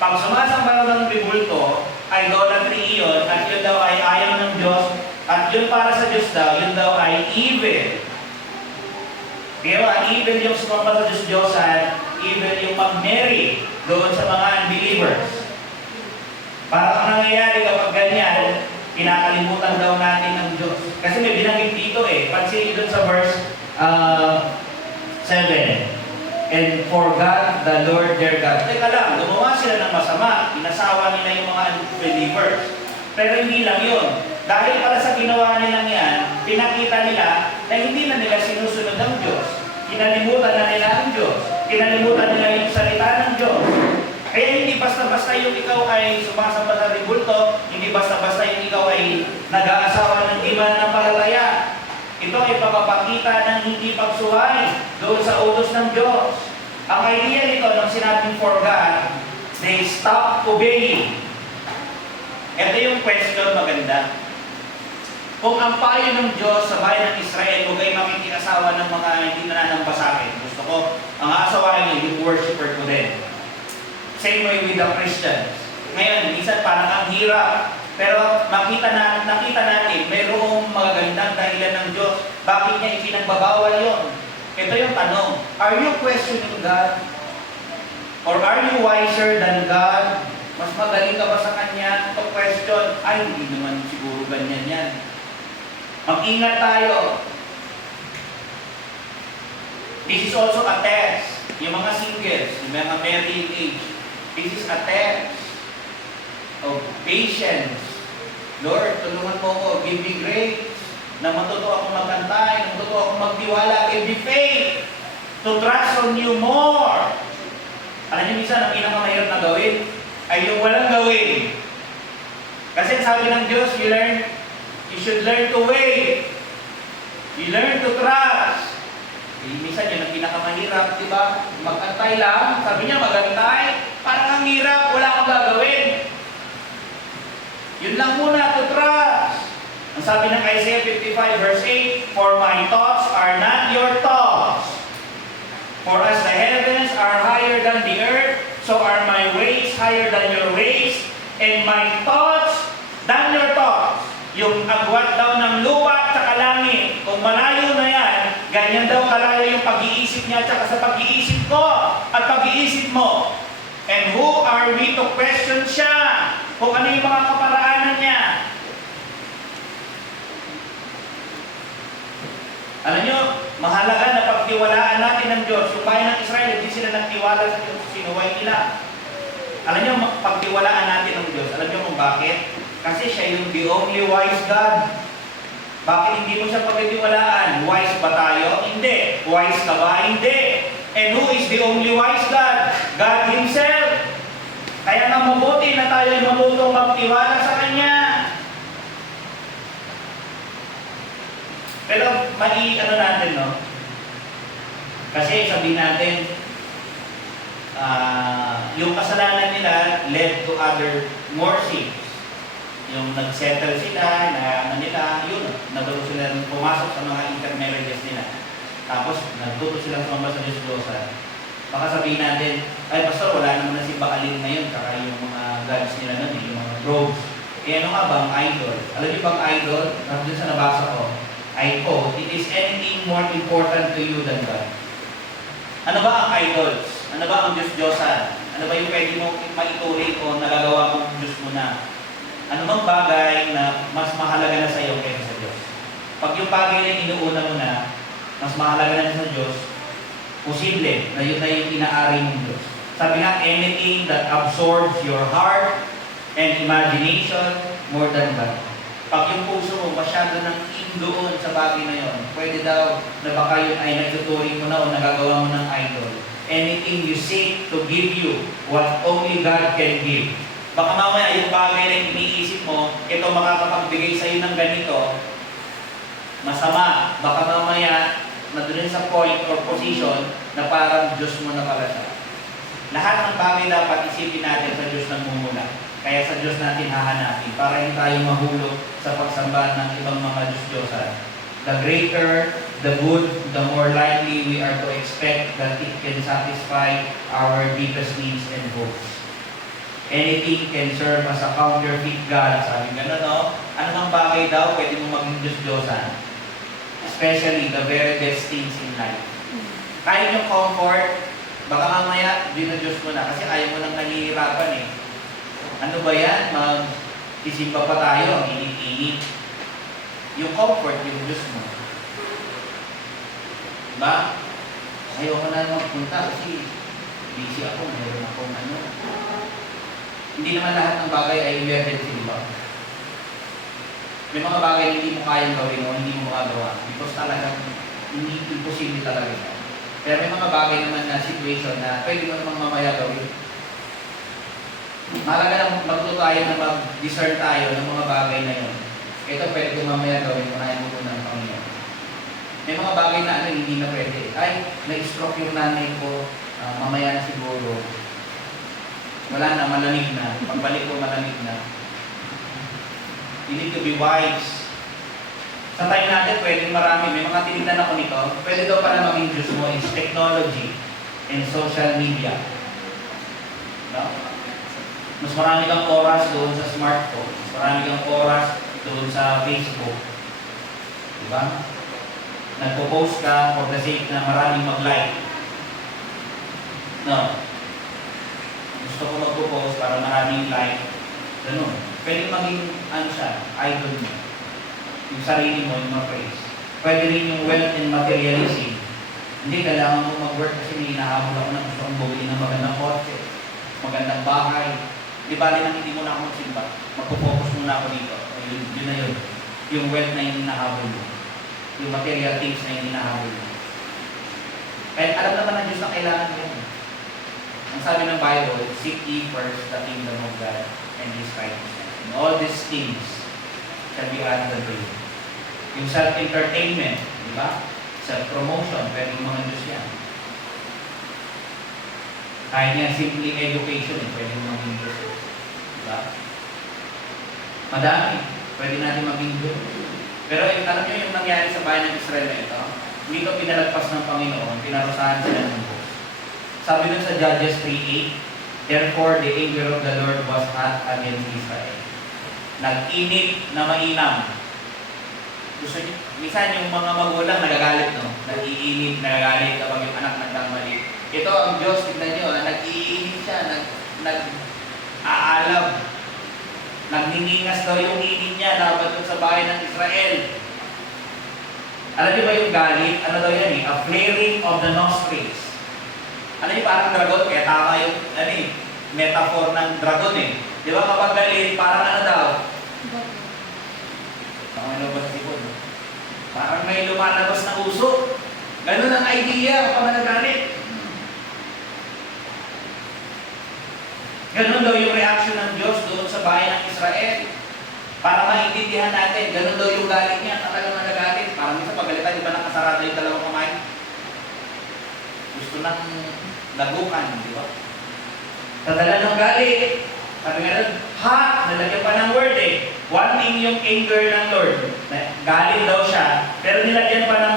Pag sumasamba ng ribulto, idolatry iyon, at yun daw ay ayaw ng Diyos, at yun para sa Diyos daw, yun daw ay evil. Kaya even yung sumamba sa Diyos-Diyosan, even yung mag-marry doon sa mga unbelievers. Para ang nangyayari kapag ganyan, kinakalimutan daw natin ang Diyos. Kasi may binanggit dito Pansinin doon sa verse 7. And for God, the Lord their God. Teka lang, gumawa sila ng masama. Inasawa nila yung mga unbelievers. Pero hindi lang yun. Dahil para sa ginawa nilang yan, pinakita nila na hindi na nila sinusunod ang Diyos. Kinalimutan na nila ang Diyos. Kinalimutan nila yung salita ng Diyos. Kaya hindi basta-basta yung ikaw ay sumasamba sa ribulto, hindi basta-basta yung ikaw ay nag-aasawa ng di mananampalataya. Ito ay pagpapakita ng hindi pagsuway doon sa utos ng Diyos. Ang idea nito nung sinabing for God, they stop obeying. Ito yung question maganda. Kung ang payo ng Diyos sa bayan ng Israel, huwag ay makikinasawa ng mga hindi nananamba sa akin. Gusto ko, ang aasawahin niyo, yung worshiper ko din. Same way with the Christians. Ngayon, minsan parang ang hirap. Pero nakita natin, mayroong magagandang dahilan ng Diyos. Bakit niya ipinagbabawal yun? Ito yung tanong. Are you questioning God? Or are you wiser than God? Mas magaling ka ba sa Kanya? To question, ay hindi naman siguro ganyan yan. Mag-ingat tayo. This is also a test. Yung mga singles, yung mga married age, this is a test of patience. Lord, tulungan mo ko, give me grace, na matuto akong magkantay, na matuto akong magtiwala, give me faith to trust on you more. Alam niyo, minsan, ang pinakamahirap na gawin ay yung walang gawin. Kasi sabi ng Diyos, you should learn to wait. You learn to trust. Minsan yun ang pinakamahirap, di ba? Magantay lang. Sabi niya, magantay. Parang ang hirap, wala kang gagawin. Yun lang muna, to trust. Ang sabi ng Isaiah 55 verse 8, for my thoughts are not your thoughts. For as the heavens are higher than the earth, so are my ways higher than your ways, and my thoughts than your thoughts. Yung agwat daw ng lupa at saka langit, kung malayo na yan, ganyan daw kalayo yung pag-iisip niya at saka sa pag-iisip ko at pag-iisip mo. And who are we to question siya? Kung ano yung mga kaparaanan niya. Alam nyo, mahalaga na pagtiwalaan natin ng Diyos. Yung bayan ng Israel, hindi sila nagtiwala sa Diyos, sinuway nila. Alam nyo, pagtiwalaan natin ng Diyos. Alam nyo kung bakit? Kasi siya yung the only wise God. Bakit hindi mo siya pagtitiwalaan? Wise ba tayo? Hindi. Wise ka ba? Hindi. And who is the only wise God? God Himself. Kaya nga mabuti na tayo ay matutong magtiwala sa Kanya. Pero natin, no? Kasi sabihin natin, yung kasalanan nila led to other more sins. Yung nag-settle sila, yun, nagulo sila pumasok sa mga intermarriages nila. Tapos, nagtuto silang sumamba sa Diyos-Diyosan. Baka sabihin natin, ay pastor, wala naman na si Baalin ngayon, kaka yung mga gods nila nun, yung mga groves. Eh ano nga bang idol? Alam niyo bang idol? Nandun sa nabasa ko, I quote, it is anything more important to you than God. Ano ba ang idols? Ano ba ang Diyos-Diyosan? Ano ba yung pwede mo maituring o nagagawa mong Diyos mo na? Ano bang bagay na mas mahalaga na sa iyo kaysa sa Diyos? Pag yung bagay na inuuna mo na, mas mahalaga na sa Diyos, posible na yun na yung inaari ng Diyos. Sabi nga, anything that absorbs your heart and imagination more than God. Pag yung puso mo masyado nang doon sa bagay na yun, pwede daw na baka yun ay nagtuturing mo na o nagagawa mo ng idol. Anything you seek to give you what only God can give. Baka mamaya yung bagay na iniisip mo, ito makakapagbigay sa iyo ng ganito, masama. Baka mamaya na doon sa point or position na parang Diyos mo na pala siya. Lahat ng bagay dapat isipin natin sa Diyos ng mumula. Kaya sa Diyos natin hahanapin para hindi tayo mahulog sa pagsamba ng ibang mga Diyos-Diyosan. The greater the good, the more likely we are to expect that it can satisfy our deepest needs and hopes. Anything can serve as a counterfeit God. Sabi gano'n, no? Ano mang bagay daw pwede mo maging Diyos-Diyosan? Especially the very best things in life. Kahit yung comfort, baka mamaya, dinodiyos mo na kasi ayaw mo nang nahihirapan eh. Ano ba yan? Mag-isimba pa tayo, ang init-init. Yung comfort, yung Diyos mo. Diba? Ayaw ko na magpunta kasi busy ako, mayroon akong ano. Hindi naman lahat ng bagay ay emergency, di ba? May mga bagay na hindi mo kayang gawin o hindi mo magagawa because talagang hindi imposible talaga ito. Pero may mga bagay naman na situation na pwede mo namang mamaya gawin. Mahalaga lang magtuto tayo na mag-discern tayo ng mga bagay na yun. Ito pwede ko mamaya gawin kung ayaw mo po ng Panginoon. May mga bagay na ano hindi na pwede. Ay, na-stroke yung nanay ko, mamaya na siguro. Wala na, malamig na. Pagbalik ko, malamig na. You need to be wise. Sa time natin, pwedeng marami. May mga tinignan ako nito. Pwede daw para maging Diyos mo is technology and social media. No? Mas marami kang oras doon sa smartphone. Mas marami kang oras doon sa Facebook. Diba? Nagpo-post ka for the sake na maraming mag-like. No. Gusto ko magpo-post para maraming like. Ganun. Pwede maging, ano siya, idol mo. Yung sarili mo, yung ma-praise. Pwede rin yung wealth and materialism. Hindi, kailangan mo mag-work kasi may hinahabol ako na gusto kong bumili ng magandang kotse, magandang bahay. Di ba rin ang hindi mo na ako magsimba? Magpo-focus muna ako dito. Yun na yun. Yung wealth na yung hinahabol mo. Yung material things na yung hinahabol mo. Kaya alam naman ng Diyos na kailangan mo yun. Ang sabi ng Bible, seek ye first the kingdom of God and His righteousness. And all these things shall be added unto you. Yung self-entertainment, di ba? Self-promotion, pwede yung mga Diyos yan. Kahit yan, simply education, pwede yung maging Diyos. Di ba? Madami, pwede natin maging Diyos. Pero alam nyo yung nangyari sa bayan ng Israel na ito, hindi ito pinalagpas ng Panginoon, pinarusahan sila ng Diyos. Sabi dun sa Judges 3:8, therefore the anger of the Lord was hot against Israel. Nag-init na mainam. Gusto niyo, minsan yung mga magulang nagagalit, no? Nag-iinit, nagagalit kapag yung anak nagkamali. Ito ang Diyos, tignan nyo, nag-iinit siya, nag-aalab. Nagniningas daw yung init niya laban sa bayan ng Israel. Alam niyo ba yung galit? Ano daw yan eh? A flaring of the nostrils. Ano yung parang dragon? Kaya tama yung metaphor ng dragon eh. Di ba kapag galit, parang ano daw? Parang may lumalabas na uso. Ganun ang idea kapag nagalit. Ganun daw yung reaction ng Diyos doon sa bayan ng Israel. Para maintindihan natin, ganun daw yung galit niya, talagang nagagalit. Parang minsan pagalitan, di ba nakasarado yung dalawang kamay? Gusto nang lagukan, di ba? Sa dala ng galit, sabi nga doon, nalagyan pa ng word eh. Wanting yung anger ng Lord. Galit daw siya, pero nilagyan pa ng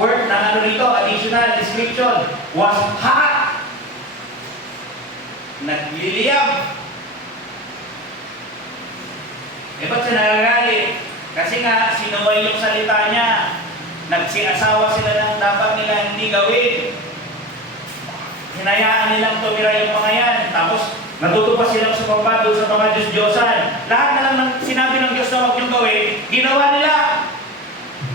word ng ano rito, additional description, was hot. Nagliliyab. Eh ba't siya nagagalit? Kasi nga, sinuway yung salita niya. Nagsiasawa sila ng dapat nila hindi gawin. Hinayaan nilang tumira yung mga yan. Tapos, natuto pa silang sumamba doon sa mga Diyos-Diyosan. Lahat na lang ng sinabi ng Diyos na huwag yung gawin, ginawa nila.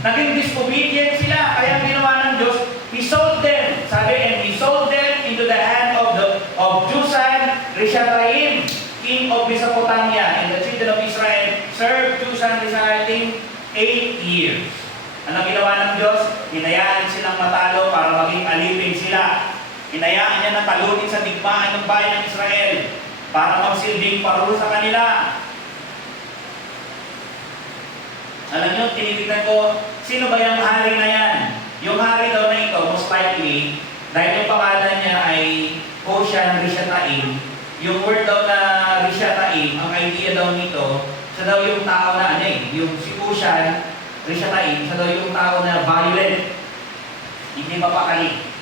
Naging disobedient sila. Kaya ginawa ng Diyos, He sold them. Sabi, and He sold them into the hand of Joshua Rishathaim, king of Mesopotamia, and the children of Israel served Joshua Rishathaim 8 years. Ano ginawa ng Diyos? Hinayaan silang matalo para maging alipin sila. Hinayaan niya na talunin sa digmaan ng bayan ng Israel para magsilbing parusa sa kanila. Alam niyo, tinitignan ko, sino ba yung hari na yan? Yung hari daw na ito, most likely, dahil yung pangalan niya ay Hoshea Rishathaim, yung word daw na Rishathaim, ang idea daw nito, siya daw yung tao na yung si Hoshea Rishathaim, siya daw yung tao na violent, hindi mapakali.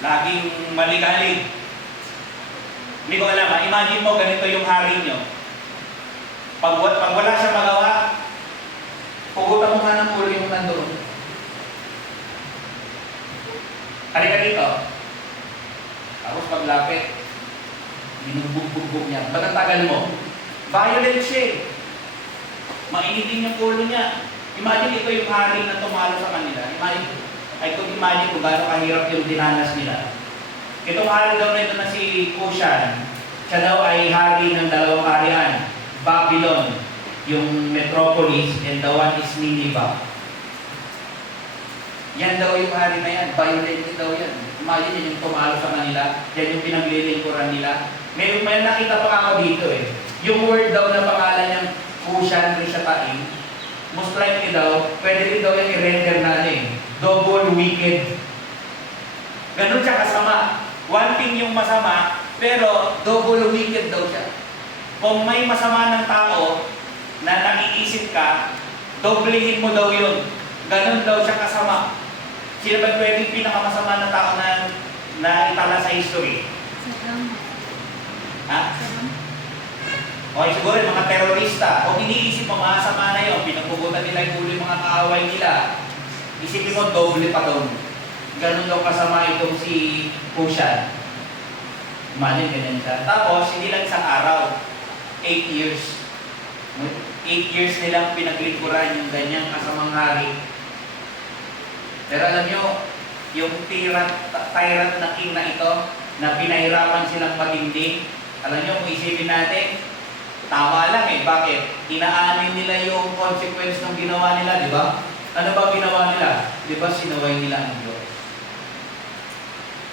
Laging maligalig. Hindi ko alam, imagine mo ganito yung hari nyo. Pag wala siya magawa, pugutan mo nga ng ulo yung nandoon. Halika dito. Tapos paglapit, binugbog-bog niya. Ba't ang tagal mo? Violent siya eh. Mainitin yung ulo niya. Imagine ito yung hari na tumalo sa kanila. I could imagine kung gaano kahirap yung dinanas nila. Itong hari daw na ito na si Cushan, siya daw ay hari ng dalawang kaharian. Babylon, yung metropolis, and the one is Nineveh. Yan daw yung hari na yan. Violent daw yan. Imagine yan yung tumalo sa kanila. Yan yung pinaglilingkuran nila. May nakita pa ako dito eh. Yung word daw na pangalan niyang Cushan Rishatain, most likely daw, pwede rin daw yung i-render na double wicked. Ganun siya kasama. One thing yung masama, pero double wicked daw siya. Kung may masama ng tao na naiisip ka, doblehin mo daw yun. Ganun daw siya kasama. Sino ba pwedeng pinakamasama na tao na itala sa history? Ha? Okay, siguro yung mga terorista. Kung iniisip mo, masama na yun, pinagpugutan nila yung ulo yung mga kaaway nila. Isipin mo, doble pa doon. Ganun daw kasama itong si Cushan. Imagine, ganyan siya. Tapos, hindi lang isang araw. 8 years. 8 years nilang pinaglingkuran yung ganyang kasamang hari. Pero alam nyo, yung tyrant na king na ito, na pinahirapan silang matindi, alam nyo, kung isipin natin, tama lang eh. Bakit? Inaanin nila yung consequence ng ginawa nila, di ba? Ano ba ginawa nila? Di ba sinaway nila ang Diyos?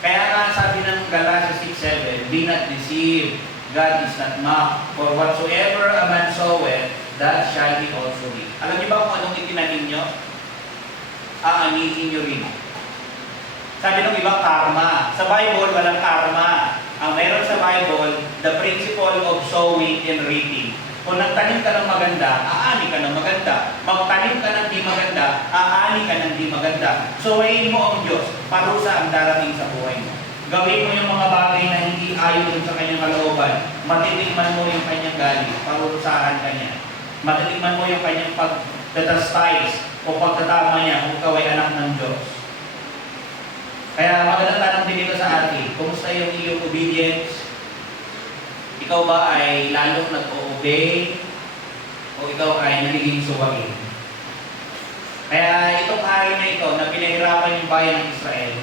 Kaya nga sabi ng Galatians 6:7, be not deceived, God is not mocked, for whatsoever a man soweth, that shall he also reap. Alam niyo ba kung anong itinanim nyo? Aanihin nyo rin. Sabi ng iba, karma. Sa Bible, walang karma. Ang meron sa Bible, the principle of sowing and reaping. Kung nagtanim ka ng maganda, aani ka ng maganda. Magtanim ka ng di maganda, aani ka ng di maganda. Sowayin mo ang Diyos, parusa ang darating sa buhay mo. Gawin mo yung mga bagay na hindi ayon sa kanyang kalooban. Matitikman mo yung kanyang galing, parusahan ka niya. Matitikman mo yung kanyang pagtatastise o pagtatama niya kung ikaw ay anak ng Diyos. Kaya magandang tanong din ito sa atin, kumusta yung iyong obedience? Ikaw ba ay lalong nag-o-obey? O ikaw ay nagiging suwagin? Kaya itong hari na ito na pinahirapan yung bayan ng Israel,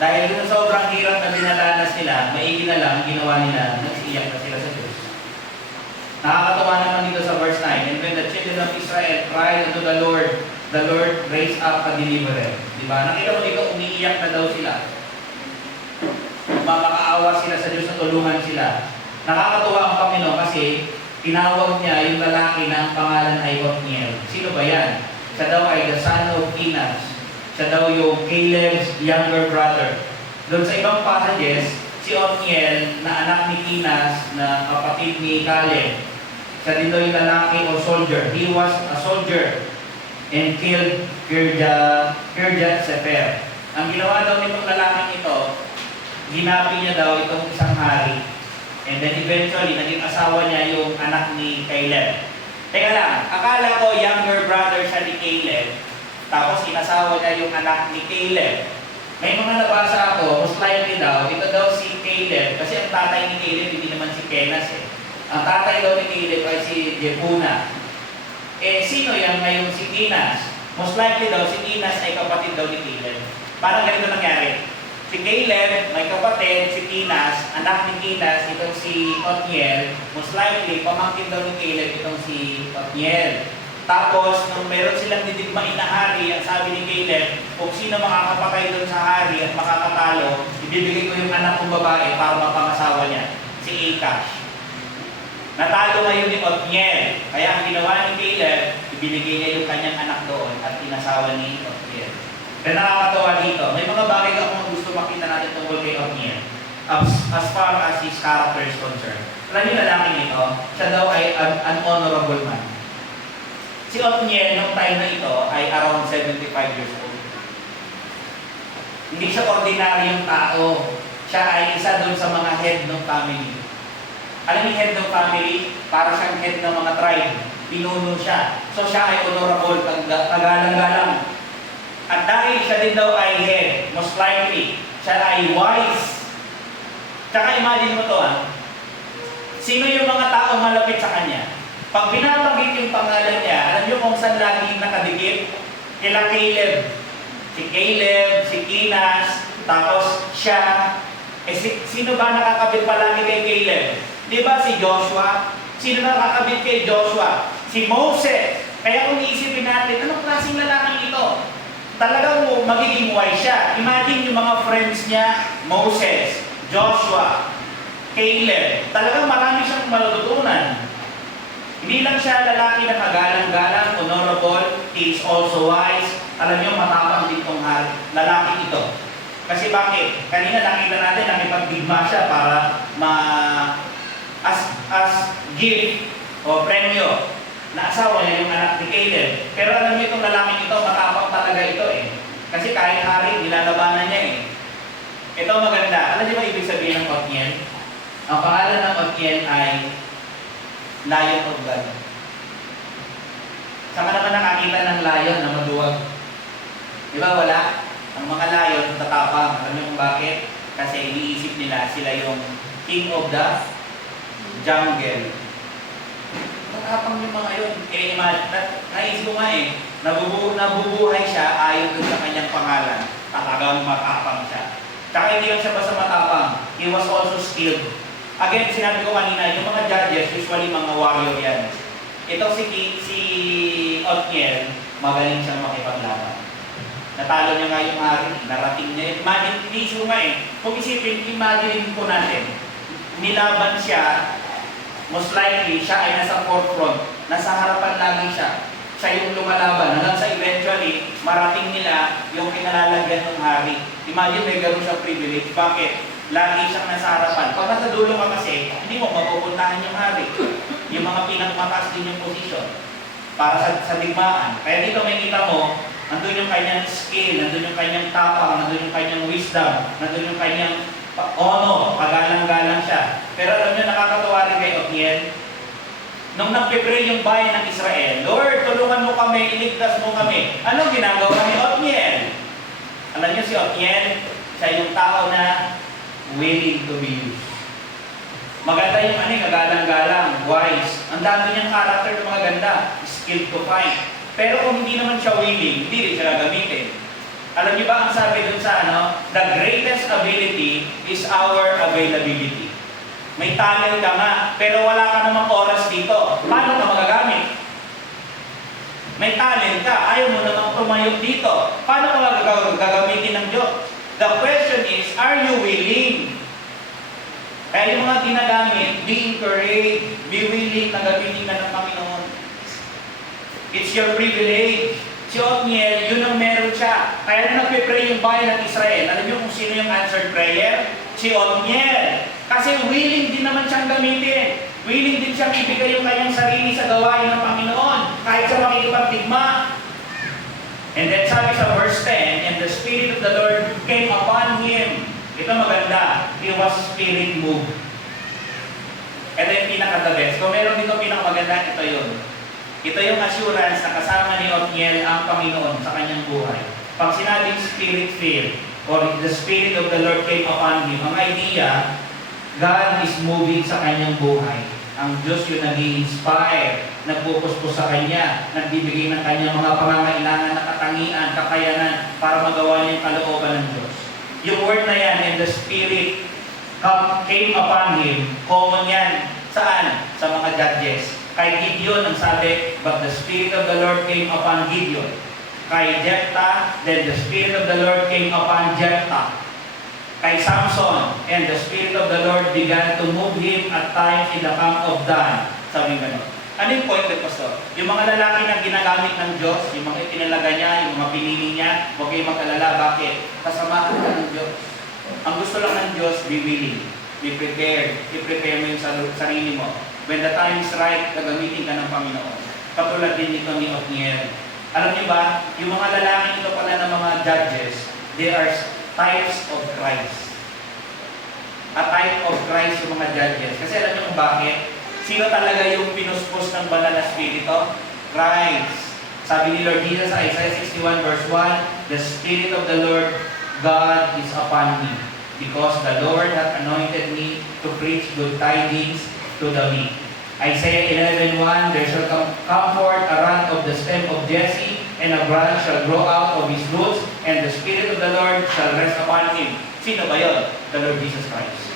dahil dun sobrang hirap na dinalanas nila, maigi na lang ginawa nila, nagsiiyak na sila sa Diyos. Nakakatawa naman dito sa verse 9, and when the children of Israel cried unto the Lord raised up a deliverer. Diba? Nakita mo dito, umiiyak na daw sila. Makakaawa sila sa Diyos na tulungan sila. Nakakatuwa ang Panginoon kasi tinawag niya yung lalaki na ang pangalan ay Othniel. Sino ba yan? Siya daw ay the son of Kenaz. Siya daw yung Caleb's younger brother. Doon sa ibang passages, si Othniel na anak ni Kenaz na kapatid ni Caleb. Siya din daw yung lalaki o soldier. He was a soldier and killed Kirjat Sefer. Ang ginawa daw nitong lalaking ito, ginapi niya daw itong isang hari. And then eventually, naging asawa niya yung anak ni Caleb. Teka lang, akala ko younger brother siya ni Caleb, tapos inasawa niya yung anak ni Caleb. May mga nabasa ako, most likely daw, ito daw si Caleb, kasi ang tatay ni Caleb hindi naman si Kenaz eh. Ang tatay daw ni Caleb ay si Jephunneh. Sino yan ngayon si Kenaz? Most likely daw, si Kenaz ay kapatid daw ni Caleb. Parang ganito nangyari. Si Caleb, may kapatid, si Kenaz, anak ni Kenaz, itong si Othniel. Most likely, pamangkin daw ni Caleb itong si Othniel. Tapos, nung meron silang didigmain na hari, ang sabi ni Caleb, kung sino makakapatay doon sa hari at makakatalo, ibibigay ko yung anak kong babae para mapangasawa niya, si Akash. Natalo ngayon ni Othniel. Kaya ang ginawa ni Caleb, ibinigay niya yung kanyang anak doon at inasawa ni Othniel. Kaya nakakatawa dito, may mga bagay akong gusto makita natin tungkol kay Othniel as far as his character is concerned. Alam niyo lalaki nito, siya daw ay an honorable man. Si Othniel, nung time na ito, ay around 75 years old. Hindi siya ordinaryong tao. Siya ay isa doon sa mga head ng family. Alam niyo head ng family? Para siyang head ng mga tribe. Pinuno siya. So siya ay honorable, kagalang-galang. At dahil siya din daw ay head, most likely, siya ay wise. Tsaka imagine mo to sino yung mga tao malapit sa kanya? Pag binabanggit yung pangalan niya, alam niyo kung saan lagi nakadikit? Kila Caleb. Si Caleb, si Kinas, tapos siya. Sino ba nakakabit palagi kay Caleb? Di ba si Joshua? Sino nakakabit kay Joshua? Si Moses. Kaya kung iisipin natin, anong klaseng lalaki ito? Talagang magiging wise siya. Imagine yung mga friends niya, Moses, Joshua, Caleb. Talagang marami siyang matutunan. Hindi lang siya lalaki na kagalang-galang, honorable, he is also wise. Alam niyo, matapang din itong lalaki ito. Kasi bakit? Kanina nakita natin, nakipagdigma siya para as gift o premyo na asawa niya yung anak ni Caleb. Pero alam niyo itong lalaki ito, matapang talaga ito Kasi kahit hari, nilalabanan niya Ito maganda. Alam niyo ba ibig sabihin ng Othniel? Ang pangalan ng Othniel ay Lion of God. Saan ka naman nakakita ng lion na maduwag? Di ba wala? Ang mga lion, tatapang. Alam niyo kung bakit? Kasi iniisip nila sila yung king of the jungle. Tatapang yung mga yun. Naisip ko nga nabubuhay siya ayon dun sa kanyang pangalan. Talagang matapang siya. Tsaka hindi lang siya basta matapang. He was also skilled. Again, sinabi ko kanina, yung mga judges, usually mga warrior yan. Ito si Othniel, magaling siyang makipaglaban. Natalo niya nga yung hari, narating niya. Imagine, iniisip ko nga kung isipin, imagine po natin, nilaban siya, most likely, siya ay nasa forefront, nasa harapan lagi siya. Siya yung lumalaban, hanggang sa eventually, marating nila yung kinalalagyan ng hari. Imagine, may gano'n siyang privilege. Bakit? Lagi siyang nasa harapan. Pag nasa dulo ka kasi, hindi mo mapupuntahan yung hari. Yung mga pinakmataas din yung position para sa digmaan. Kaya dito may kita mo, nandun yung kanyang skill, nandun yung kanyang tapang, nandun yung kanyang wisdom, nandun yung kanyang honor, pagalang-galang siya. Pero alam niyo, nakakatawa rin kay Othniel. Nung nagpipray yung bayan ng Israel, Lord, tulungan mo kami, iligtas mo kami. Anong ginagawa ni Othniel? Alam niyo si Othniel, siya yung tao na willing to be used. Maganda yung kagalang-galang, wise. Ang dami niyang character na maganda, skill to fight. Pero kung hindi naman siya willing, hindi rin siya gagamitin. Alam niyo ba ang sabi dun sa the greatest ability is our availability. May talent ka nga, pero wala ka namang oras dito. Paano ka magagamit? May talent ka, ayaw mo namang tumayog dito. Paano ka gagamitin ng Diyos? The question is, are you willing? Kaya yung mga ginagamit, be encouraged, be willing na gamitin ka ng Panginoon. It's your privilege. Si Othniel, yun ang meron siya. Kaya nung nagpipray yung bayan ng Israel, alam niyo kung sino yung answered prayer? Si Othniel. Kasi willing din naman siyang gamitin. Willing din siyang ibigay yung kanyang sarili sa gawain ng Panginoon. Kahit sa makikipagdigma. And then sabi sa verse 10, and the Spirit of the Lord came upon him. Ito maganda. He was spirit moved. Ito yung pinaka-the best. Kung meron dito pinaka-maganda, ito yun. Ito yung assurance na kasama ni Othniel ang Panginoon sa kanyang buhay. Pag sinabing spirit-filled, or the Spirit of the Lord came upon him, ang idea, God is moving sa kanyang buhay. Ang Diyos yung nag-i-inspire, nagpupuspos sa Kanya, nagbibigay ng Kanyang mga pangangailangan na katangian, kakayanan, para magawa niya yung kalooban ng Diyos. Yung word na yan, and the Spirit came upon him, common yan. Saan? Sa mga judges. Kay Gideon, ang sabi, but the Spirit of the Lord came upon Gideon. Kay Jephthah, then the Spirit of the Lord came upon Jephthah. Kay Samson, and the Spirit of the Lord began to move him at times in the camp of Dan. Sabi nga ano yung point ng pastor? Yung mga lalaki na ginagamit ng Diyos, yung mga itinalaga niya, yung mga pinili niya, huwag kayong mag-alala. Bakit? Kasamahan ka ng Diyos. Ang gusto lang ng Diyos, be willing, be prepared, i-prepare mo yung sarili mo. When the time is right, gagamitin ka ng Panginoon. Katulad din nito ni Othniel. Alam niyo ba, yung mga lalaki ito pala ng mga judges, they are types of Christ. A type of Christ yung mga judges. Kasi alam niyo kung bakit? Sino talaga yung pinuspos ng banal na spirito? Christ. Sabi ni Lord Jesus sa Isaiah 61 verse 1, "The Spirit of the Lord God is upon me, because the Lord hath anointed me to preach good tidings to the meek." Isaiah 11:1, "There shall come forth a rod of the stem of Jesse, and a branch shall grow out of his roots, and the Spirit of the Lord shall rest upon him." Sino ba yun? The Lord Jesus Christ.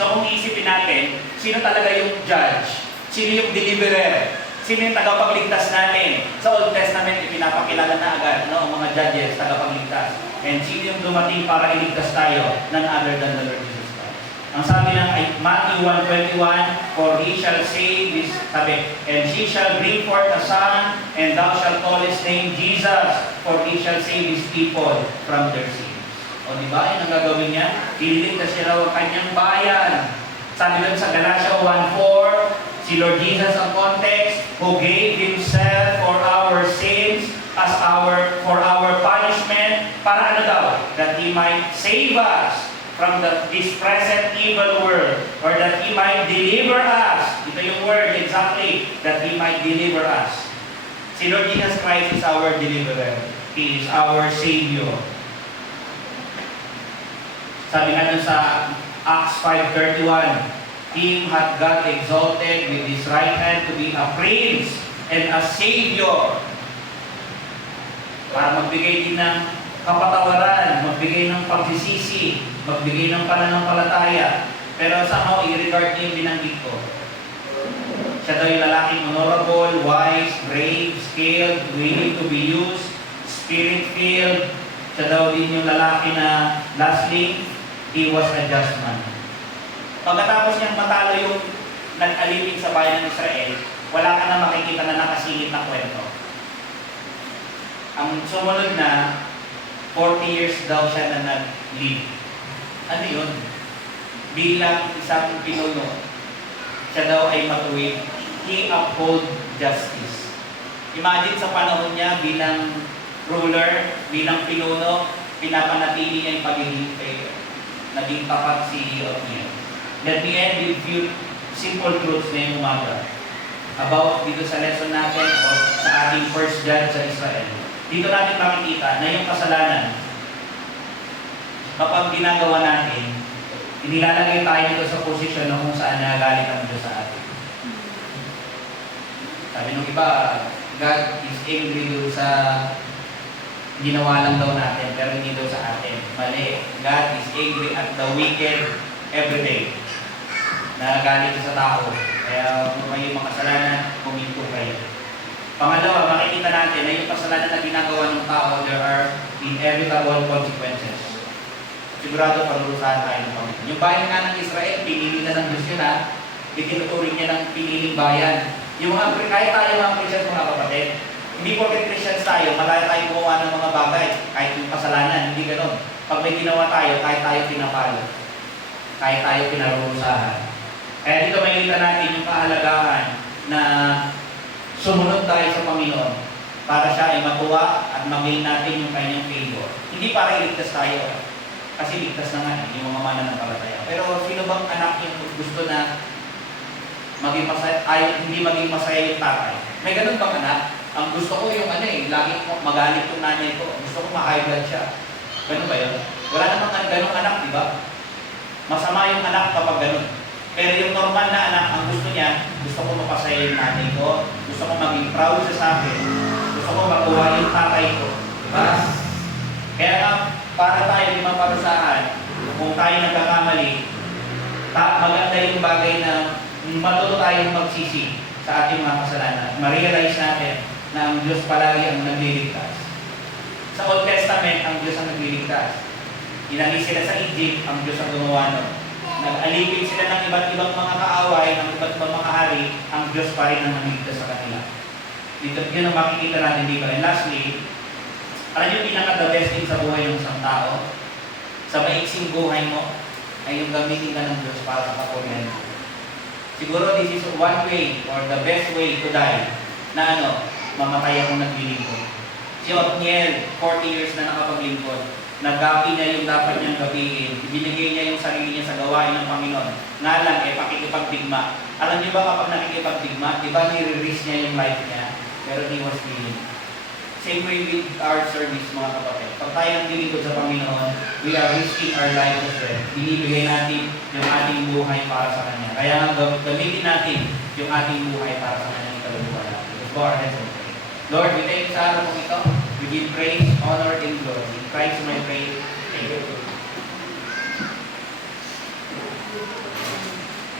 So kung iisipin natin, sino talaga yung judge? Sino yung deliverer? Sino yung tagapagligtas natin? Sa Old Testament, ipinapakilala na agad ang mga judges, tagapagligtas. And sino yung dumating para iligtas tayo? None other than the Lord Jesus Christ. Ang sabi ng Matthew 1:21, "For he shall save his," sabi, "and she shall bring forth a son, and thou shalt call his name Jesus, for he shall save his people from their sins." O diba, yun ang gagawin niya? Ililigtas siya raw ang kanyang bayan. Sabi lang sa Galatia 1:4, si Lord Jesus ang context, "who gave Himself for our sins as for our punishment," para ano daw? That He might save us from this present evil world, or that He might deliver us. Ito yung word exactly, that He might deliver us. Si Lord Jesus Christ is our deliverer. He is our Savior. Sabi nga dun sa Acts 5:31, "Him hath God exalted with His right hand to be a Prince and a Savior." Para magbigay din ng kapatawaran, magbigay ng pagsisisi, magbigay ng pananampalataya. Pero somehow, i-regard niyo yung binanggit ko. Siya daw yung lalaking honorable, wise, brave, skilled, willing to be used, spirit-filled. Siya daw din yung lalaki na, lastly, he was a just man. Pagkatapos niyang matalo yung nag-alipin sa bayan ng Israel, wala ka na makikita na nakasingit na kwento. Ang sumunod na, 40 years daw siya na nag-live. Ano yun? Bilang isang pinuno, siya daw ay matuwid. He uphold justice. Imagine sa panahon niya bilang ruler, bilang pinuno, pinapanatili niya yung pagiging fair. Naging tapat si Othniel. Let me end with few simple truths ngayong umaga about dito sa lesson natin about sa ating first judge sa Israel. Dito natin makikita na yung kasalanan, kapag ginagawa natin, inilalagay tayo dito sa posisyon na kung saan nagalit ang Diyos sa atin. Sabi nung iba, God is angry doon sa ginawa lang daw natin, pero hindi daw sa atin. Mali. God is angry at the wicked every day. Nagalit sa tao. Kaya kung kayo makasalanan, huminto kayo. Pangalawa, makikita natin na yung kasalanan na ginagawa ng tao, there are inevitable consequences. Sigurado parurusahan tayo ng Panginoon. Yung bayan nga ng Israel, pinili na ng Diyos yun ha. Itinuturing niya ng piniling bayan. Yung mga, kahit tayo mga Christians, mga kapatid, hindi porket Christians tayo, malaya tayo gumawa ng mga bagay, kahit yung kasalanan, hindi ganoon. Pag may ginawa tayo, kahit tayo pinapalo, kahit tayo pinarurusahan. Kaya dito makikita natin yung kahalagahan na sumunod tayo sa Panginoon para siya ay matuwa at mag-gain natin yung kanyang favor. Hindi para iligtas tayo, kasi ligtas na nga yung mga mananampalataya. Pero sino bang anak yung gusto na maging masaya, hindi maging masaya yung tatay? May ganun bang anak? Ang gusto ko yung lagi ko magalit yung nanay ko. Gusto ko ma-high blood siya. Ganun ba yun? Wala namang ganung anak, di ba? Masama yung anak kapag ganun. Pero yung normal na anak, ang gusto niya, gusto ko mapasaya yung nanay ko, gusto ko maging proud siya sa akin, gusto ko makuha yung tatay ko. Diba? Kaya nga, para tayo di maparusahan, kung tayo nagkakamali, maganda yung bagay na matuto tayong magsisi sa ating mga kasalanan. Ma-realize natin na ang Diyos palagi ang nagliligtas. Sa Old Testament, ang Diyos ang nagliligtas. Inalis sila sa Egypt, ang Diyos ang gumawa nun. Nag-alipin sila ng iba't ibang mga kaaway, ng iba't ibang mga hari, ang Diyos pa rin ang nagliligtas sa kanila. Dito yun ang makikita natin dito. And lastly, alam yung pinaka-the best thing sa buhay ng isang tao, sa maiksing buhay mo, ay yung gamitin ka ng Diyos para sa kapurihan. Siguro this is one way or the best way to die na mamatay akong naglilingkod. Si Othniel, 40 years na nakapaglingkod, nagapi niya yung dapat niyang gabihin, ibinigay niya yung sarili niya sa gawain ng Panginoon. Nga lang, pakikipagdigma. Alam niyo ba kapag nakikipagdigma, di ba nire-risk niya yung life niya? pero he was willing. Same way with our service, mga kapatid. Pag tayo nagdilingkod sa Panginoon, we are risking our lives as well. Binibigay natin yung ating buhay para sa Kanya. Kaya nga gamitin natin yung ating buhay para sa Kanyang kaluluwa natin. Let's bow our heads and pray. Lord, we thank you sa araw mo ito. We give praise, honor, and glory. In Christ, my praise. Thank you.